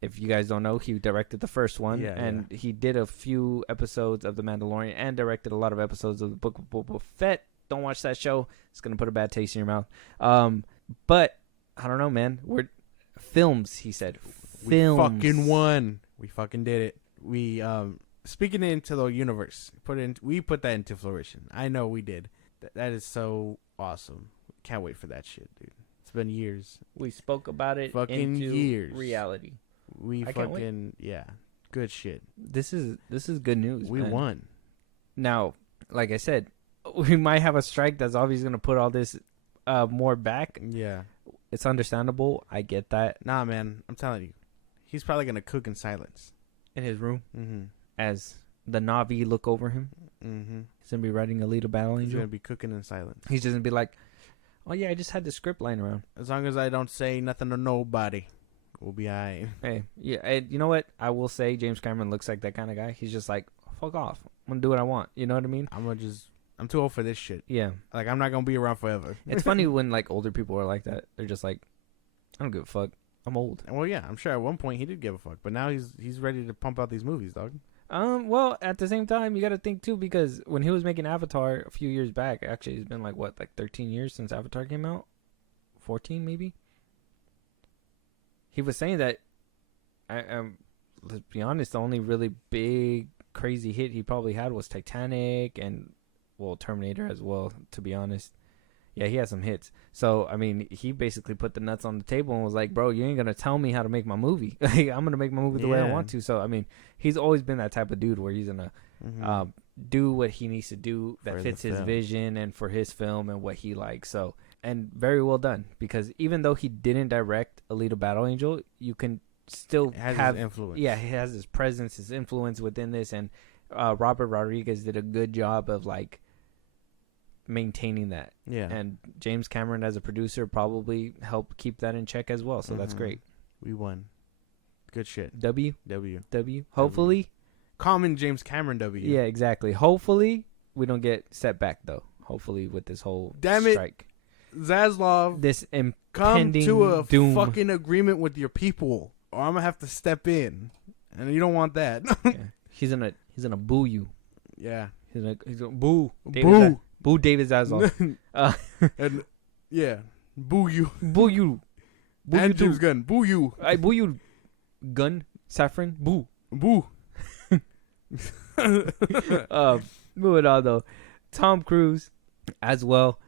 If you guys don't know, he directed the first one, and he did a few episodes of The Mandalorian and directed a lot of episodes of the Book of Boba Fett. Don't watch that show. It's going to put a bad taste in your mouth. But I don't know, man. We're films, he said. Films. We fucking won. We fucking did it. We speaking into the universe. We put that into fruition. I know we did. That is so awesome. Can't wait for that shit, dude. It's been years. We spoke about it fucking into years. Reality. Good shit. This is good news. We won. Now, like I said, we might have a strike that's obviously going to put all this more back. Yeah. It's understandable. I get that. Nah, man. I'm telling you. He's probably going to cook in silence. In his room. As the Na'vi look over him. He's going to be writing Alita Battle Angel. He's going to be cooking in silence. He's just going to be like, oh, yeah, I just had the script lying around. As long as I don't say nothing to nobody, we'll be all right. Hey, yeah, you know what? I will say James Cameron looks like that kind of guy. He's just like, fuck off. I'm going to do what I want. You know what I mean? I'm too old for this shit. Yeah. Like, I'm not going to be around forever. It's funny when, like, older people are like that. They're just like, I don't give a fuck. I'm old. Well, yeah, I'm sure at one point he did give a fuck. But now he's ready to pump out these movies, dog. Well, at the same time, you got to think, too, because when he was making Avatar a few years back, actually, it's been, like 13 years since Avatar came out? 14, maybe? He was saying that, let's be honest, the only really big, crazy hit he probably had was Titanic and, well, Terminator as well, to be honest. Yeah, he had some hits. So, I mean, he basically put the nuts on the table and was like, bro, you ain't going to tell me how to make my movie. I'm going to make my movie the way I want to. So, I mean, he's always been that type of dude where he's going to do what he needs to do that fits his vision and for his film and what he likes. So, and very well done, because even though he didn't direct Alita Battle Angel, you can still have his influence. Yeah, he has his presence, his influence within this. And Robert Rodriguez did a good job of, like, maintaining that. Yeah. And James Cameron as a producer probably helped keep that in check as well. So that's great. We won. Good shit. W. W. Hopefully. Common James Cameron W. Yeah, exactly. Hopefully we don't get set back though. Hopefully with this whole strike. Zaslav. This come impending to a doom. fucking agreement with your people, or I'm gonna have to step in, and you don't want that. Yeah. He's gonna boo you. Yeah. He's gonna boo. Boo. Boo David Zaslav. And yeah, boo you. Boo you. Boo and you James too. Gunn. Boo you. I boo you. Gun. Saffron. Boo. Boo. Moving on though, Tom Cruise as well,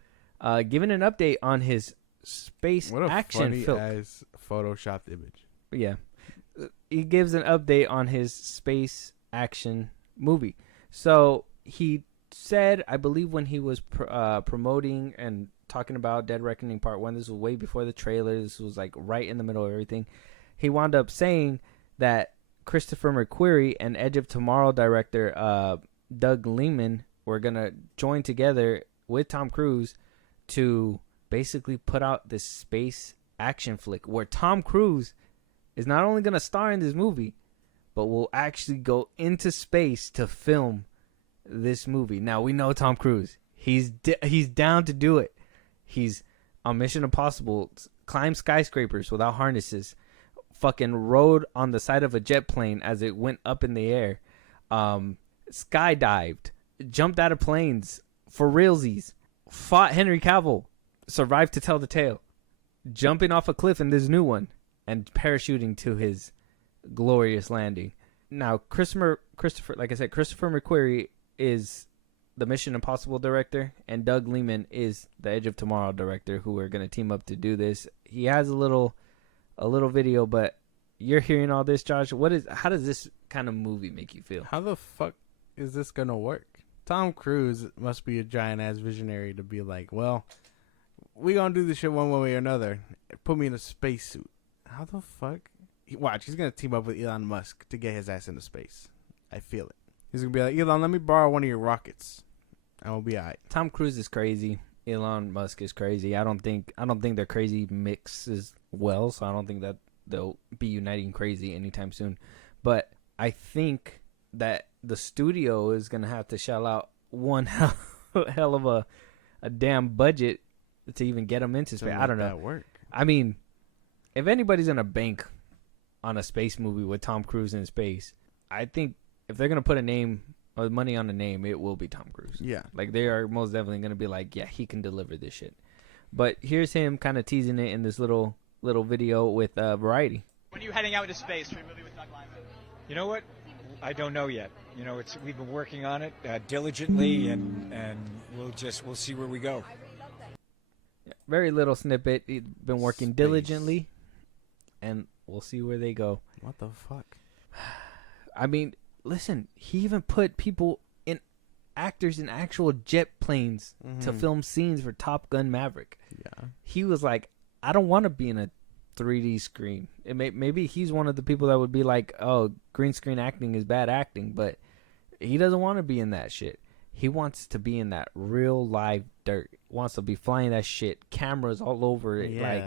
giving an update on his space action film. What a funny ass photoshopped image. Yeah, he gives an update on his space action movie. So he said, I believe when he was promoting and talking about Dead Reckoning Part 1, this was way before the trailer, this was like right in the middle of everything, he wound up saying that Christopher McQuarrie and Edge of Tomorrow director Doug Liman were going to join together with Tom Cruise to basically put out this space action flick where Tom Cruise is not only going to star in this movie, but will actually go into space to film this movie. Now, we know Tom Cruise. He's down to do it. He's on Mission Impossible, climbed skyscrapers without harnesses, fucking rode on the side of a jet plane as it went up in the air, skydived, jumped out of planes for realsies, fought Henry Cavill, survived to tell the tale, jumping off a cliff in this new one, and parachuting to his glorious landing. Now, Christopher, like I said, Christopher McQuarrie is the Mission Impossible director, and Doug Liman is the Edge of Tomorrow director, who are going to team up to do this. He has a little video, but you're hearing all this, Josh. How does this kind of movie make you feel? How the fuck is this going to work? Tom Cruise must be a giant-ass visionary to be like, well, we going to do this shit one way or another. Put me in a spacesuit. How the fuck? Watch, he's going to team up with Elon Musk to get his ass into space. I feel it. He's going to be like, Elon, let me borrow one of your rockets. I will be all right. Tom Cruise is crazy. Elon Musk is crazy. I don't think their crazy mixes well, so I don't think that they'll be uniting crazy anytime soon. But I think that the studio is going to have to shell out one hell of a damn budget to even get them into space. I don't know. Work. I mean, if anybody's going to bank on a space movie with Tom Cruise in space, I think if they're going to put a name or money on a name, it will be Tom Cruise. Yeah. Like, they are most definitely going to be like, yeah, he can deliver this shit. But here's him kind of teasing it in this little video with Variety. When are you heading out into space for a movie with Doug Liman? You know what? I don't know yet. You know, we've been working on it diligently, and we'll see where we go. Very little snippet. He's been working diligently, and we'll see where they go. What the fuck? I mean, listen, he even put actors in actual jet planes to film scenes for Top Gun Maverick. Yeah. He was like, I don't want to be in a 3D screen. Maybe he's one of the people that would be like, oh, green screen acting is bad acting, but he doesn't want to be in that shit. He wants to be in that real live dirt. Wants to be flying that shit, cameras all over it. Yeah, like,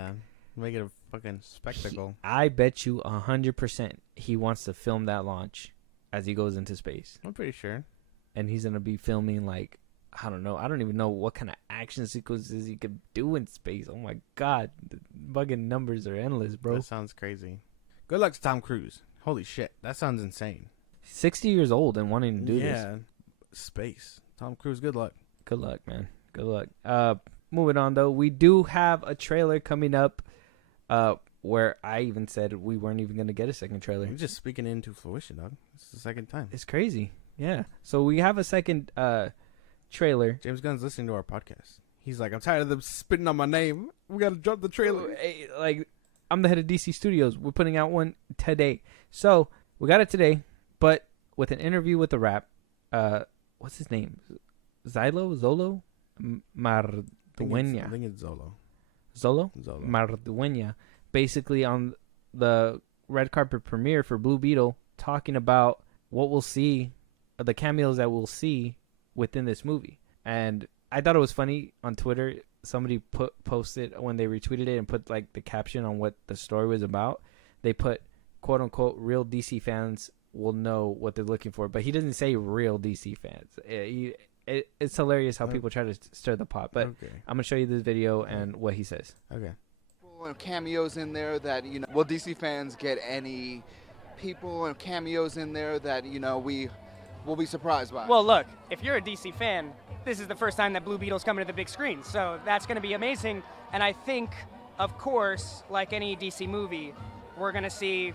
make it a fucking spectacle. I bet you 100% he wants to film that launch as he goes into space. I'm pretty sure. And he's going to be filming, like, I don't know. I don't even know what kind of action sequences he could do in space. Oh, my God. The bugging numbers are endless, bro. That sounds crazy. Good luck to Tom Cruise. Holy shit. That sounds insane. 60 years old and wanting to do this. Yeah. Space. Tom Cruise, good luck. Good luck, man. Good luck. Moving on, though. We do have a trailer coming up where I even said we weren't even going to get a second trailer. You're just speaking into fruition, dog. It's the second time. It's crazy. Yeah. So we have a second trailer. James Gunn's listening to our podcast. He's like, I'm tired of them spitting on my name. We got to drop the trailer. Like, I'm the head of DC Studios. We're putting out one today. So we got it today, but with an interview with the Rap. What's his name? Zolo? Mardueña. I think it's Zolo. Zolo? Mardueña. Basically on the red carpet premiere for Blue Beetle, talking about what we'll see, the cameos that we'll see within this movie. And I thought it was funny on Twitter. Somebody posted when they retweeted it and put like the caption on what the story was about. They put, quote unquote, real DC fans will know what they're looking for. But he doesn't say real DC fans. It's hilarious how people try to stir the pot. But okay. I'm going to show you this video and what he says. Okay. Cameos in there that, will DC fans get any people and cameos in there that, we will be surprised by? Well, look, if you're a DC fan, this is the first time that Blue Beetle's coming to the big screen, so that's going to be amazing. And I think, of course, like any DC movie, we're going to see,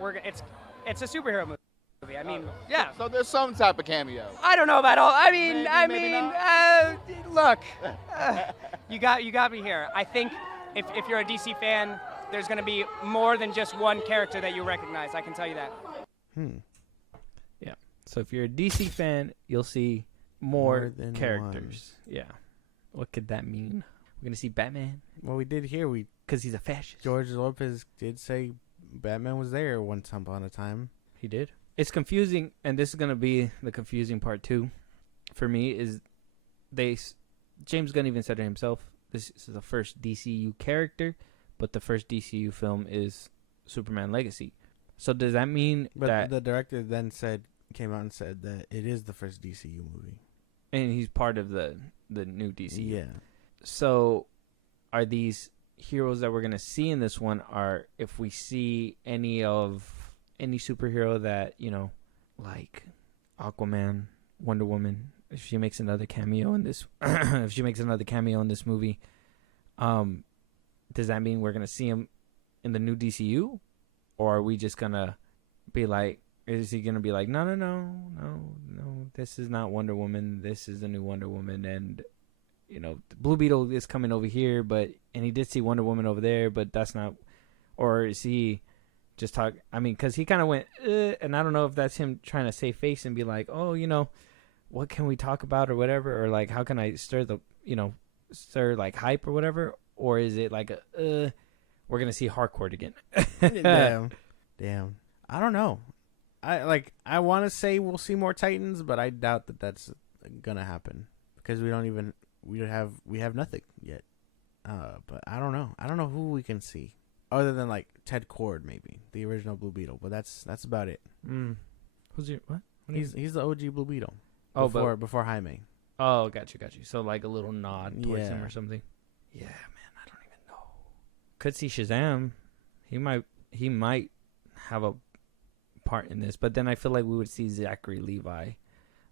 it's a superhero movie. I mean, yeah. So there's some type of cameo. I don't know about all. Maybe Look, you got me here. I think if you're a DC fan, there's going to be more than just one character that you recognize. I can tell you that. Yeah. So if you're a DC fan, you'll see more than characters. One. Yeah. What could that mean? We're going to see Batman? Well, we did hear. Because he's a fascist. George Lopez did say Batman was there once upon a time. He did? It's confusing, and this is going to be the confusing part, too, for me, is James Gunn even said it himself, this is the first DCU character, but the first DCU film is Superman Legacy. So does that mean that... the director then came out and said that it is the first DCU movie. And he's part of the the new DC. Yeah. So, are these heroes that we're gonna see in this one? Are if we see any superhero that like Aquaman, Wonder Woman, if she makes another cameo in this, if she makes another cameo in this movie, does that mean we're gonna see him in the new DCU, or are we just gonna be like, is he gonna be like, no, this is not Wonder Woman, this is the new Wonder Woman, and Blue Beetle is coming over here, and he did see Wonder Woman over there, but that's not, or is he just talk? I mean, because he kind of went, and I don't know if that's him trying to save face and be like, oh, what can we talk about or whatever, or like, how can I stir like hype or whatever, or is it like we're gonna see Harcourt again? Damn. I don't know. I want to say we'll see more Titans, but I doubt that that's gonna happen because we have nothing yet. But I don't know. I don't know who we can see other than like Ted Kord, maybe the original Blue Beetle, but that's about it. Who's your what? He's the OG Blue Beetle. Oh, before Jaime. Oh, got you. So like a little nod towards him Yeah. or something. Yeah, man, I don't even know. Could see Shazam. He might have a part in this, but then I feel like we would see Zachary Levi,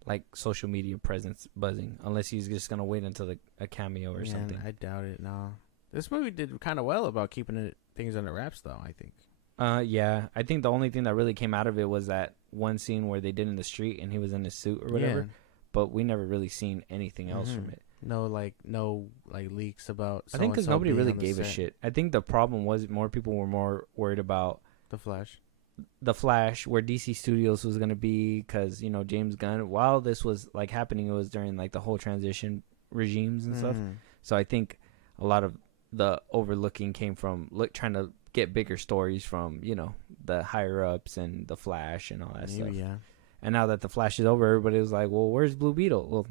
like social media presence buzzing, unless he's just gonna wait until a cameo or something. I doubt it. No, this movie did kind of well about keeping things under wraps, though. I think. Yeah, I think the only thing that really came out of it was that one scene where they did in the street and he was in his suit or whatever. Yeah. But we never really seen anything else from it. No leaks about. I think because nobody really gave a shit. I think the problem was people were more worried about the Flash, where DC Studios was going to be, because James Gunn, while this was like happening, it was during like the whole transition regimes and stuff. So I think a lot of the overlooking came from trying to get bigger stories from the higher ups and the Flash and all that stuff. Yeah. And now that the Flash is over, everybody was like, well, where's Blue Beetle? Well,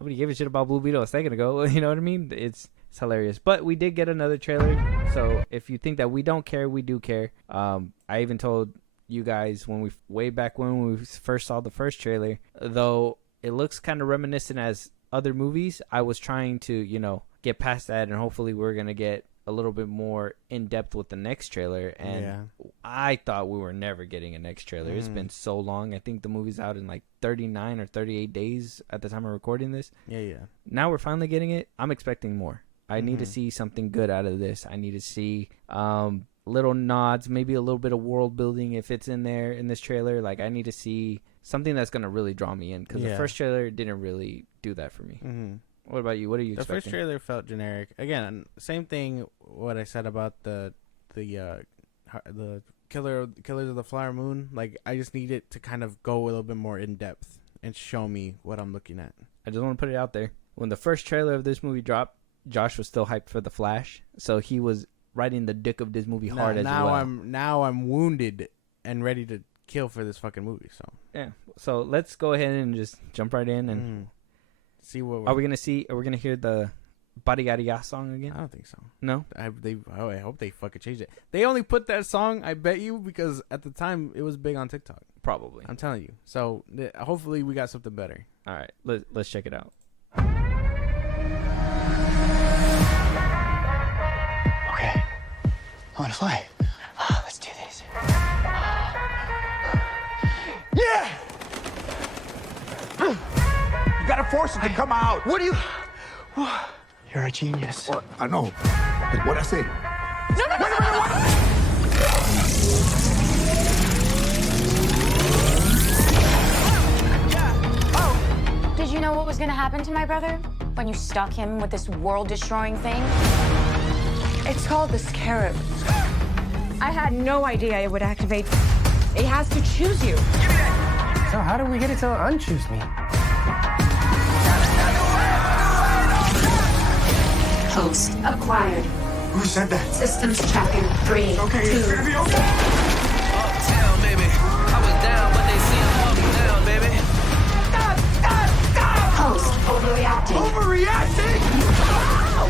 nobody gave a shit about Blue Beetle a second ago. You know what I mean? It's hilarious. But we did get another trailer. So if you think that we don't care, we do care. I even told you guys way back when we first saw the first trailer, though it looks kind of reminiscent as other movies, I was trying to, get past that, and hopefully we're going to get a little bit more in depth with the next trailer. And I thought we were never getting a next trailer. It's been so long. I think the movie's out in like 39 or 38 days at the time of recording this. Yeah. Now we're finally getting it. I'm expecting more. I need to see something good out of this. I need to see little nods, maybe a little bit of world building if it's in there in this trailer. Like, I need to see something that's going to really draw me in, because the first trailer didn't really do that for me. What about you? What are you expecting? The first trailer felt generic. Again, same thing what I said about the Killers of the Flower Moon. Like, I just need it to kind of go a little bit more in depth and show me what I'm looking at. I just want to put it out there. When the first trailer of this movie dropped, Josh was still hyped for The Flash, so he was riding the dick of this movie hard as well. Now I'm wounded and ready to kill for this fucking movie. So yeah. So let's go ahead and just jump right in and see what. Are we gonna hear the Barigaria song again? I don't think so. No. I hope they fucking changed it. They only put that song, I bet you, because at the time it was big on TikTok. Probably. I'm telling you. So hopefully we got something better. All right. Let's check it out. Okay, I want to fly. Let's do this. Yeah! You gotta force it to come out. What do you... You're a genius. What? I know. Like, what'd I say? Did you know what was going to happen to my brother when you stuck him with this world-destroying thing? It's called the Scarab. I had no idea it would activate. It has to choose you. So how do we get it to unchoose me? Host acquired. Who said that? Systems tracking 3, Okay, 2. it's gonna be okay. Uptown, baby. I was down, but they see I'm up down, baby. Host overreacting. Overreacting?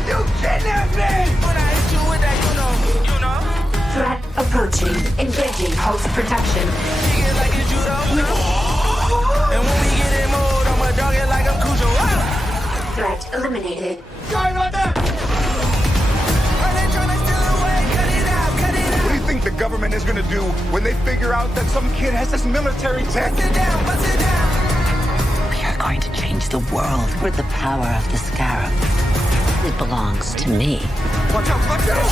You kidnapped me! When I hit you with that, you know. Threat approaching. Engaging host protection. Kick it like it's judo. And when we get in mode, I'ma dog it like I'm Cujo. Threat Threat eliminated. Sorry about that! What do you think the government is gonna do when they figure out that some kid has this military tech? We are going to change the world with the power of the scarab. It belongs to me. Watch out, watch out!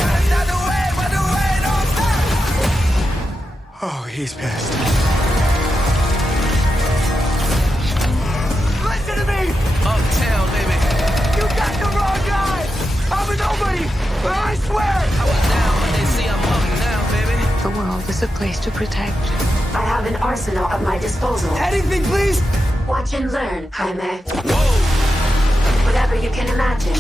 Oh, he's pissed. Listen to me! Uptown, baby. You got the wrong guy! I'm a nobody! I swear! I was down, but they see I'm up now, baby. The world is a place to protect. I have an arsenal at my disposal. Anything, please! Watch and learn, Jaime. Whoa. Whatever you can imagine,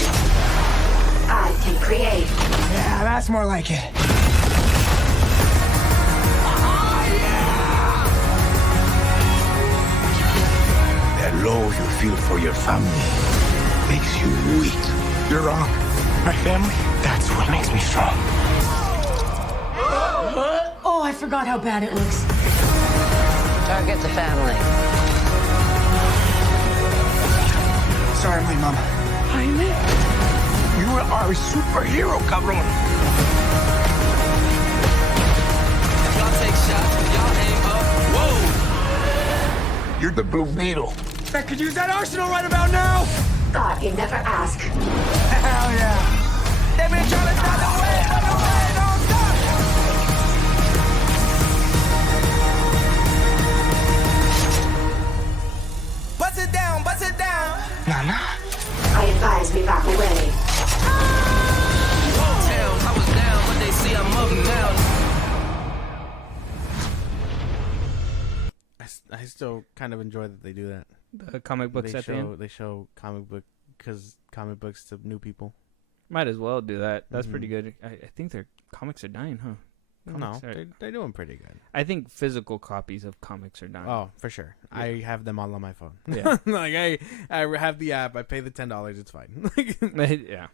I can create. Yeah, that's more like it. That love you feel for your family makes you weak. You're wrong. My family, that's what makes me strong. Oh, I forgot how bad it looks. Target the family. Sorry, my mama. Jaime? You are a superhero, cabron. Y'all take shots, y'all aim up. Whoa. You're the Blue Beetle. I could use that arsenal right about now. Thought you'd never ask. Hell yeah. They been trying to stop the way, but the way don't stop. Bust it down, bust it down. Nana? I advise we back away. Uptown, I was down, but they see I'm up now. I still kind of enjoy that they do that. The comic books They at the end. show comic book because comic books to new people. Might as well do that. That's Mhm. pretty good. I think their comics are dying, huh? Comics No, are- they're doing pretty good. I think physical copies of comics are dying. Oh, for sure. Yeah. I have them all on my phone. Yeah. Like I have the app. I pay the $10. It's fine. Yeah.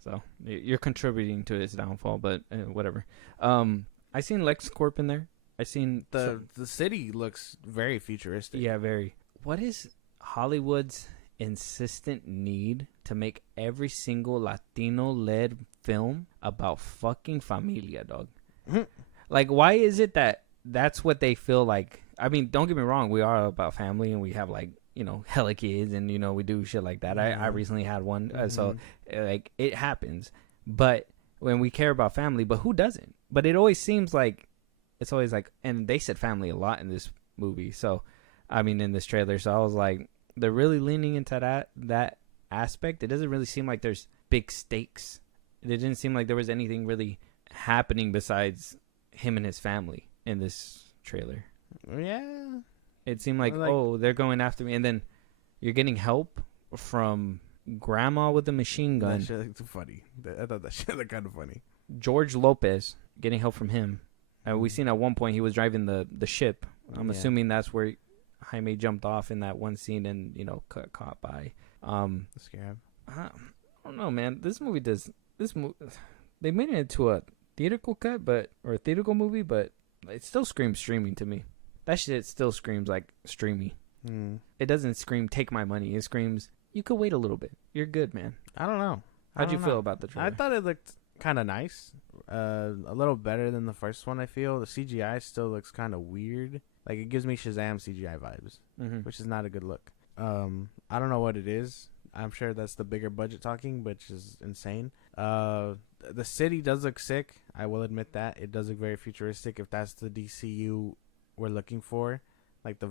So you're contributing to its downfall, but whatever. I seen LexCorp in there. I seen the city looks very futuristic. Yeah, very. What is Hollywood's insistent need to make every single Latino-led film about fucking familia, dog? Like, why is it that that's what they feel like? I mean, don't get me wrong. We are about family, and we have, like, you know, hella kids, and, you know, we do shit like that. I recently had one, so, like, it happens. But when we care about family, but who doesn't? But it always seems like, it's always like, and they said family a lot in this movie, so, I mean, in this trailer, so I was like, they're really leaning into that aspect. It doesn't really seem like there's big stakes. It didn't seem like there was anything really happening besides him and his family in this trailer. Yeah. It seemed like, Like- oh, they're going after me, and then you're getting help from grandma with a machine gun. That shit looked funny. I thought that shit looked kind of funny. George Lopez, getting help from him. We seen at one point he was driving the ship. I'm Yeah. assuming that's where Jaime jumped off in that one scene and, you know, caught by. The scarab. I don't know, man. This movie they made it into a theatrical cut, or a theatrical movie, but it still screams streaming to me. That shit still screams like streamy. It doesn't scream take my money. It screams you could wait a little bit. You're good, man. I don't know. How'd you feel about the trailer? I thought it looked kind of nice. A little better than the first one, I feel. The CGI still looks kind of weird. Like, it gives me Shazam CGI vibes, which is not a good look. I don't know what it is. I'm sure that's the bigger budget talking, which is insane. The city does look sick. I will admit that. It does look very futuristic. If that's the DCU we're looking for, like the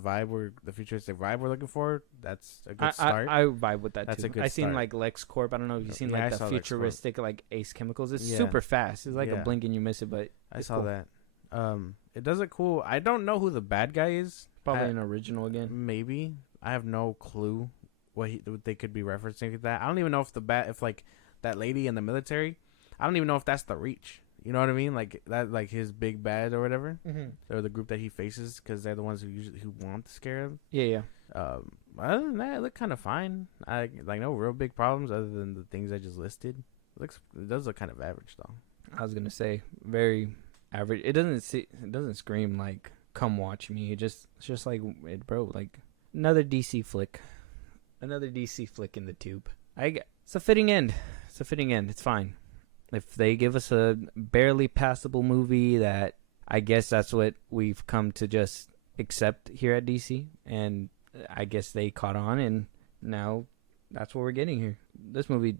futuristic vibe we're looking for, that's a good start. I vibe with that That's too. a good I seen start. like LexCorp. I don't know if you've seen Yeah, I like saw the LexCorp. futuristic like Ace Chemicals. It's Yeah. super fast. It's like a Yeah. blink and you miss it, but I it's saw cool. that. It does look cool. I don't know who the bad guy is. Probably an original again. Maybe. I have no clue what they could be referencing with that. I don't even know if like that lady in the military, I don't even know if that's the Reach. You know what I mean? Like that, like his big bad or whatever, or the group that he faces, because they're the ones who want the scarab. Yeah. Other than that, it looked kind of fine. I like no real big problems other than the things I just listed. It does look kind of average though. I was gonna say very average. It doesn't scream like come watch me. It's just like bro, like another DC flick in the tube. It's a fitting end. It's a fitting end. It's fine. If they give us a barely passable movie, that I guess that's what we've come to just accept here at DC, and I guess they caught on, and now that's what we're getting here. This movie,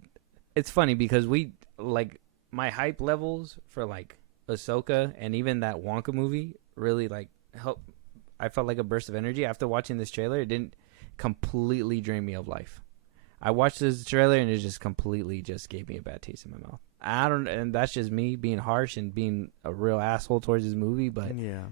it's funny because we like my hype levels for like Ahsoka and even that Wonka movie really like helped. I felt like a burst of energy after watching this trailer. It didn't completely drain me of life. I watched this trailer and it just completely just gave me a bad taste in my mouth. And that's just me being harsh and being a real asshole towards this movie, but yeah,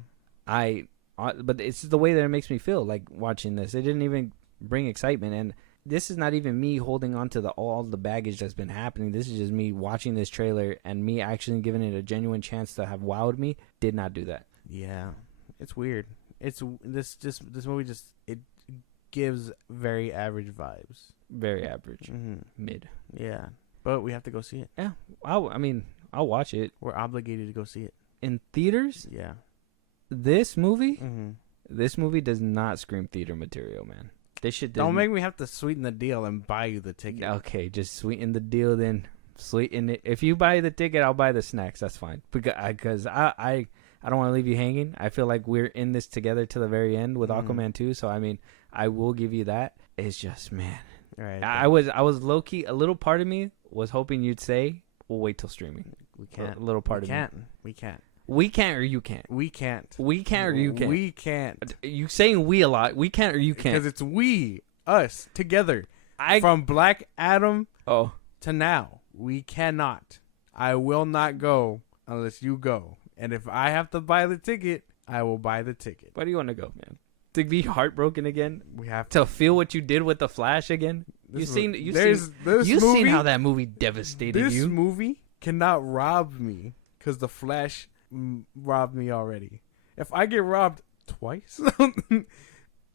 but it's the way that it makes me feel like watching this. It didn't even bring excitement, and this is not even me holding on to all the baggage that's been happening. This is just me watching this trailer and me actually giving it a genuine chance to have wowed me. Did not do that. Yeah, it's weird. This movie just it gives very average vibes. Very average, mid. Yeah, but we have to go see it. Yeah, I'll watch it. We're obligated to go see it in theaters. Yeah, this movie does not scream theater material, man. This shit don't make me have to sweeten the deal and buy you the ticket. Okay, just sweeten the deal then. Sweeten it. If you buy the ticket, I'll buy the snacks. That's fine. Because I don't want to leave you hanging. I feel like we're in this together to the very end with Aquaman 2. So I mean, I will give you that. It's just, man. All right. I was low key. A little part of me was hoping you'd say, "We'll wait till streaming." We can't. A little part of me. We can't. We can't or you can't. We can't. We can't or you can't. We can't. You saying we a lot. We can't or you can't. Because it's we, us, together. From Black Adam to now. We cannot. I will not go unless you go. And if I have to buy the ticket, I will buy the ticket. Why do you want to go, man? To be heartbroken again? We have to feel what you did with the Flash again? You've seen how that movie devastated you. This movie cannot rob me because the Flash robbed me already. If I get robbed twice,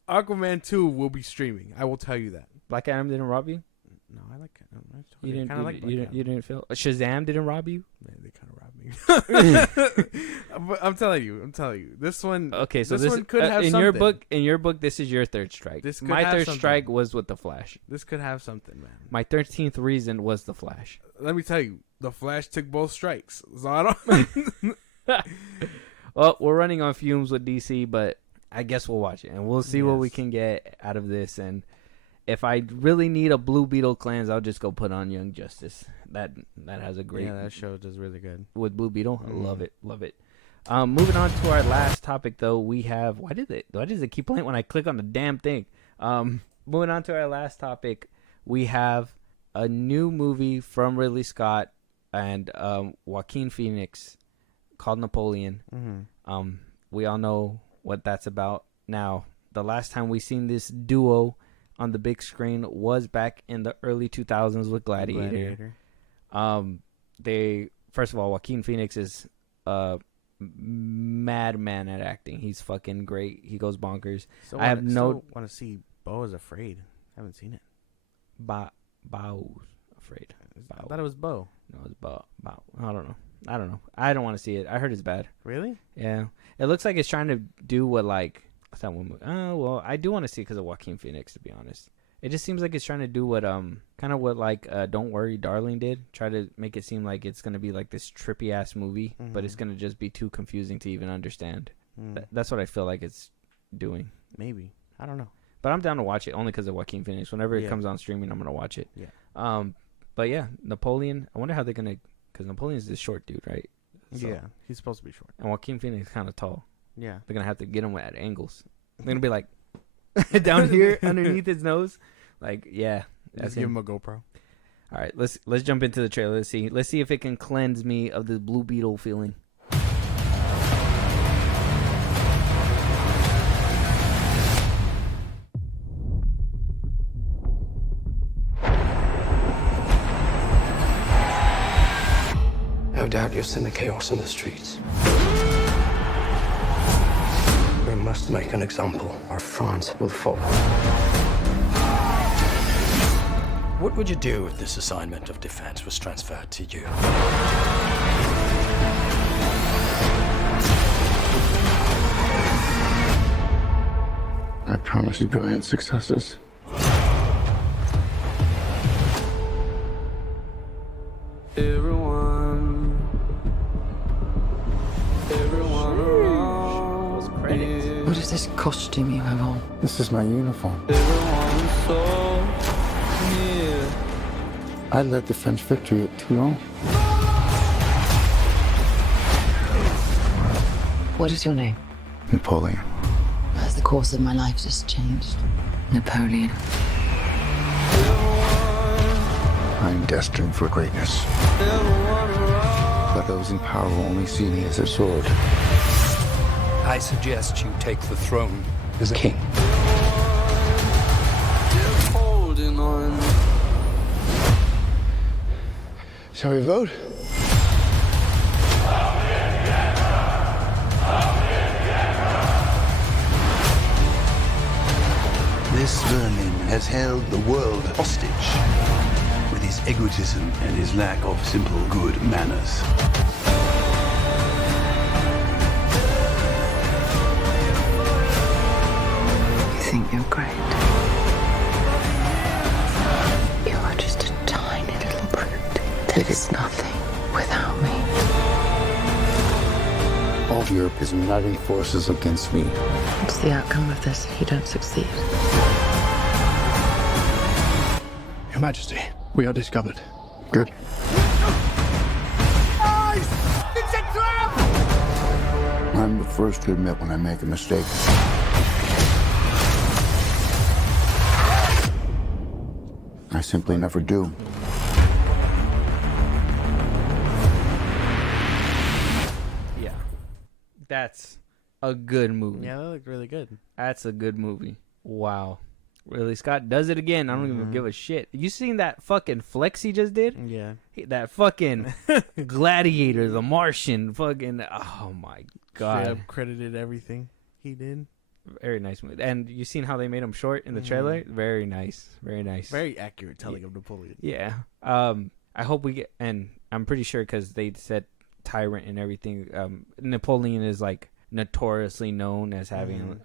Aquaman 2 will be streaming. I will tell you that. Black Adam didn't rob you? No, I like. You didn't feel Shazam didn't rob you? Man, they kind of robbed me. But I'm telling you, this one. Okay, so this one could have in something. your book, this is your third strike. My third strike was with the Flash. This could have something, man. My 13th reason was the Flash. Let me tell you, the Flash took both strikes. So I don't. Well, we're running on fumes with DC, but I guess we'll watch it and we'll see what we can get out of this. And if I really need a Blue Beetle cleanse, I'll just go put on Young Justice. That has a great. Yeah, that show does really good with Blue Beetle. I love it. Moving on to our last topic, though, we have why does it keep playing when I click on the damn thing? Moving on to our last topic, we have a new movie from Ridley Scott and Joaquin Phoenix called Napoleon. We all know what that's about. Now, the last time we seen this duo on the big screen was back in the early 2000s with Gladiator. They first of all, Joaquin Phoenix is a madman at acting. He's fucking great. He goes bonkers. I want to see Beau is Afraid. I haven't seen it. Bow's Afraid. I thought it was Beau. No, it's Bow. I don't know. I don't want to see it. I heard it's bad. Really? Yeah. It looks like it's trying to do what like what's that one movie? Oh well, I do want to see it because of Joaquin Phoenix. To be honest, it just seems like it's trying to do what kind of what like Don't Worry, Darling did. Try to make it seem like it's gonna be like this trippy ass movie, but it's gonna just be too confusing to even understand. That's what I feel like it's doing. Maybe. I don't know. But I'm down to watch it only because of Joaquin Phoenix. Whenever it comes on streaming, I'm gonna watch it. Yeah. But yeah, Napoleon. I wonder how they're gonna. Because Napoleon's this short dude, right? So, yeah, he's supposed to be short. And Joaquin Phoenix is kind of tall. Yeah. They're going to have to get him at angles. They're going to be like, down here underneath his nose. Like, yeah. Just give him a GoPro. All right, let's jump into the trailer. Let's see if it can cleanse me of the Blue Beetle feeling. No doubt you'll send the chaos in the streets. We must make an example, or France will fall. What would you do if this assignment of defense was transferred to you? I promise you brilliant successes. Everyone around. Those credits. What is this costume you have on? This is my uniform. Everyone so near. I led the French victory at Toulon. What is your name? Napoleon. Has the course of my life just changed? Napoleon. I'm destined for greatness. But those in power will only see me as a sword. I suggest you take the throne as a king. Holding on. Shall we vote? This vermin has held the world hostage with his egotism and his lack of simple good manners. You think you're great? You are just a tiny little brute that is nothing without me. All of Europe is uniting forces against me. What's the outcome of this if you don't succeed? Your Majesty, we are discovered. Good. It's a trap! I'm the first to admit when I make a mistake. I simply never do. Yeah. That's a good movie. Yeah, that looked really good. That's a good movie. Wow. Ridley Scott does it again. I don't even give a shit. You seen that fucking flex he just did? Yeah. That fucking Gladiator, the Martian, fucking, oh my God. Straight up credited everything he did. Very nice movie. And you seen how they made him short in the trailer? Very nice. Very nice. Very accurate telling of Napoleon. Yeah. I hope we get, and I'm pretty sure because they said tyrant and everything. Napoleon is like notoriously known as having,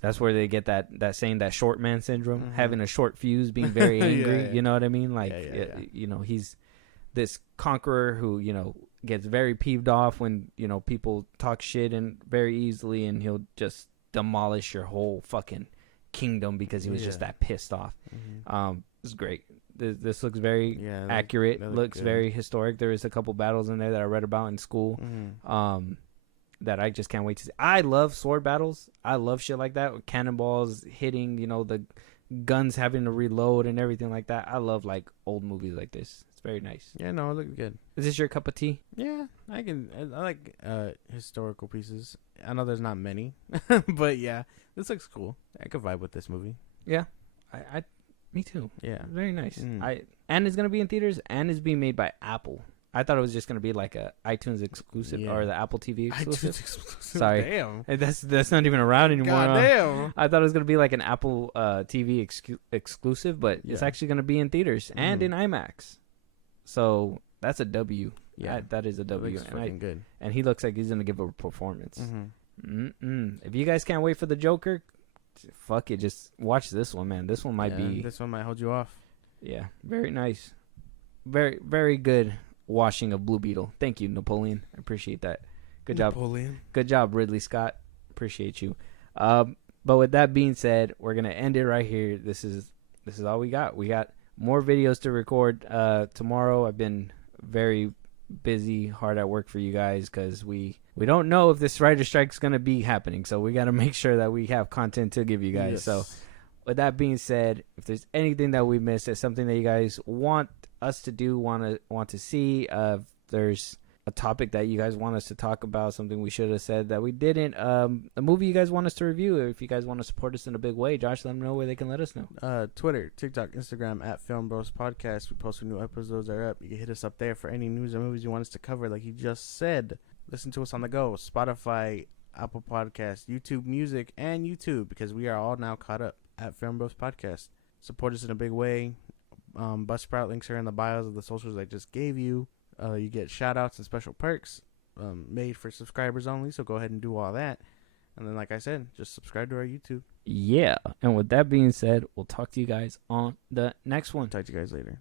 that's where they get that saying, that short man syndrome, having a short fuse, being very angry. Yeah. You know what I mean? Like, Yeah. you know, he's this conqueror who, you know, gets very peeved off when, you know, people talk shit and very easily, and he'll just demolish your whole fucking kingdom because he was just that pissed off. It's great. This looks very accurate. Looks very historic. There is a couple battles in there that I read about in school. That I just can't wait to see. I love sword battles. I love shit like that with cannonballs hitting, you know, the guns having to reload and everything like that. I love like old movies like this. It's very nice. Yeah, no, it looked good. Is this your cup of tea? Yeah, I like historical pieces. I know there's not many, but yeah, this looks cool. I could vibe with this movie. Yeah, me too. Yeah, very nice. And it's gonna be in theaters, and it's being made by Apple. I thought it was just gonna be like a iTunes exclusive or the Apple TV exclusive. iTunes exclusive. Sorry, Damn. That's not even around anymore. Goddamn. I thought it was gonna be like an Apple TV exclusive, but it's actually gonna be in theaters and in IMAX. So that's a W. Yeah, that is a W. Looks fucking good. And he looks like he's gonna give a performance. If you guys can't wait for the Joker, fuck it, just watch this one, man. This one might be. This one might hold you off. Yeah, very nice. Very, very good washing of Blue Beetle. Thank you, Napoleon. I appreciate that. Good job. Napoleon. Good job, Ridley Scott. Appreciate you. But with that being said, we're gonna end it right here. This is all we got. We got more videos to record tomorrow. I've been very busy, hard at work for you guys because we don't know if this writer strike is gonna be happening. So we got to make sure that we have content to give you guys. Yes. So with that being said, if there's anything that we missed, it's something that you guys want us to do, want to see, if there's a topic that you guys want us to talk about, something we should have said that we didn't, a movie you guys want us to review, if you guys want to support us in a big way, Josh, let them know where they can let us know. Twitter, TikTok, Instagram at FilmBros Podcast. We post when new episodes are up. You can hit us up there for any news or movies you want us to cover, like he just said. Listen to us on the go, Spotify, Apple Podcasts, YouTube Music, and YouTube, because we are all now caught up at FilmBros Podcast. Support us in a big way. Buzzsprout links are in the bios of the socials I just gave you. You get shout outs and special perks made for subscribers only, so go ahead and do all that. And then, like I said, just subscribe to our YouTube. Yeah, and with that being said, we'll talk to you guys on the next one. Talk to you guys later.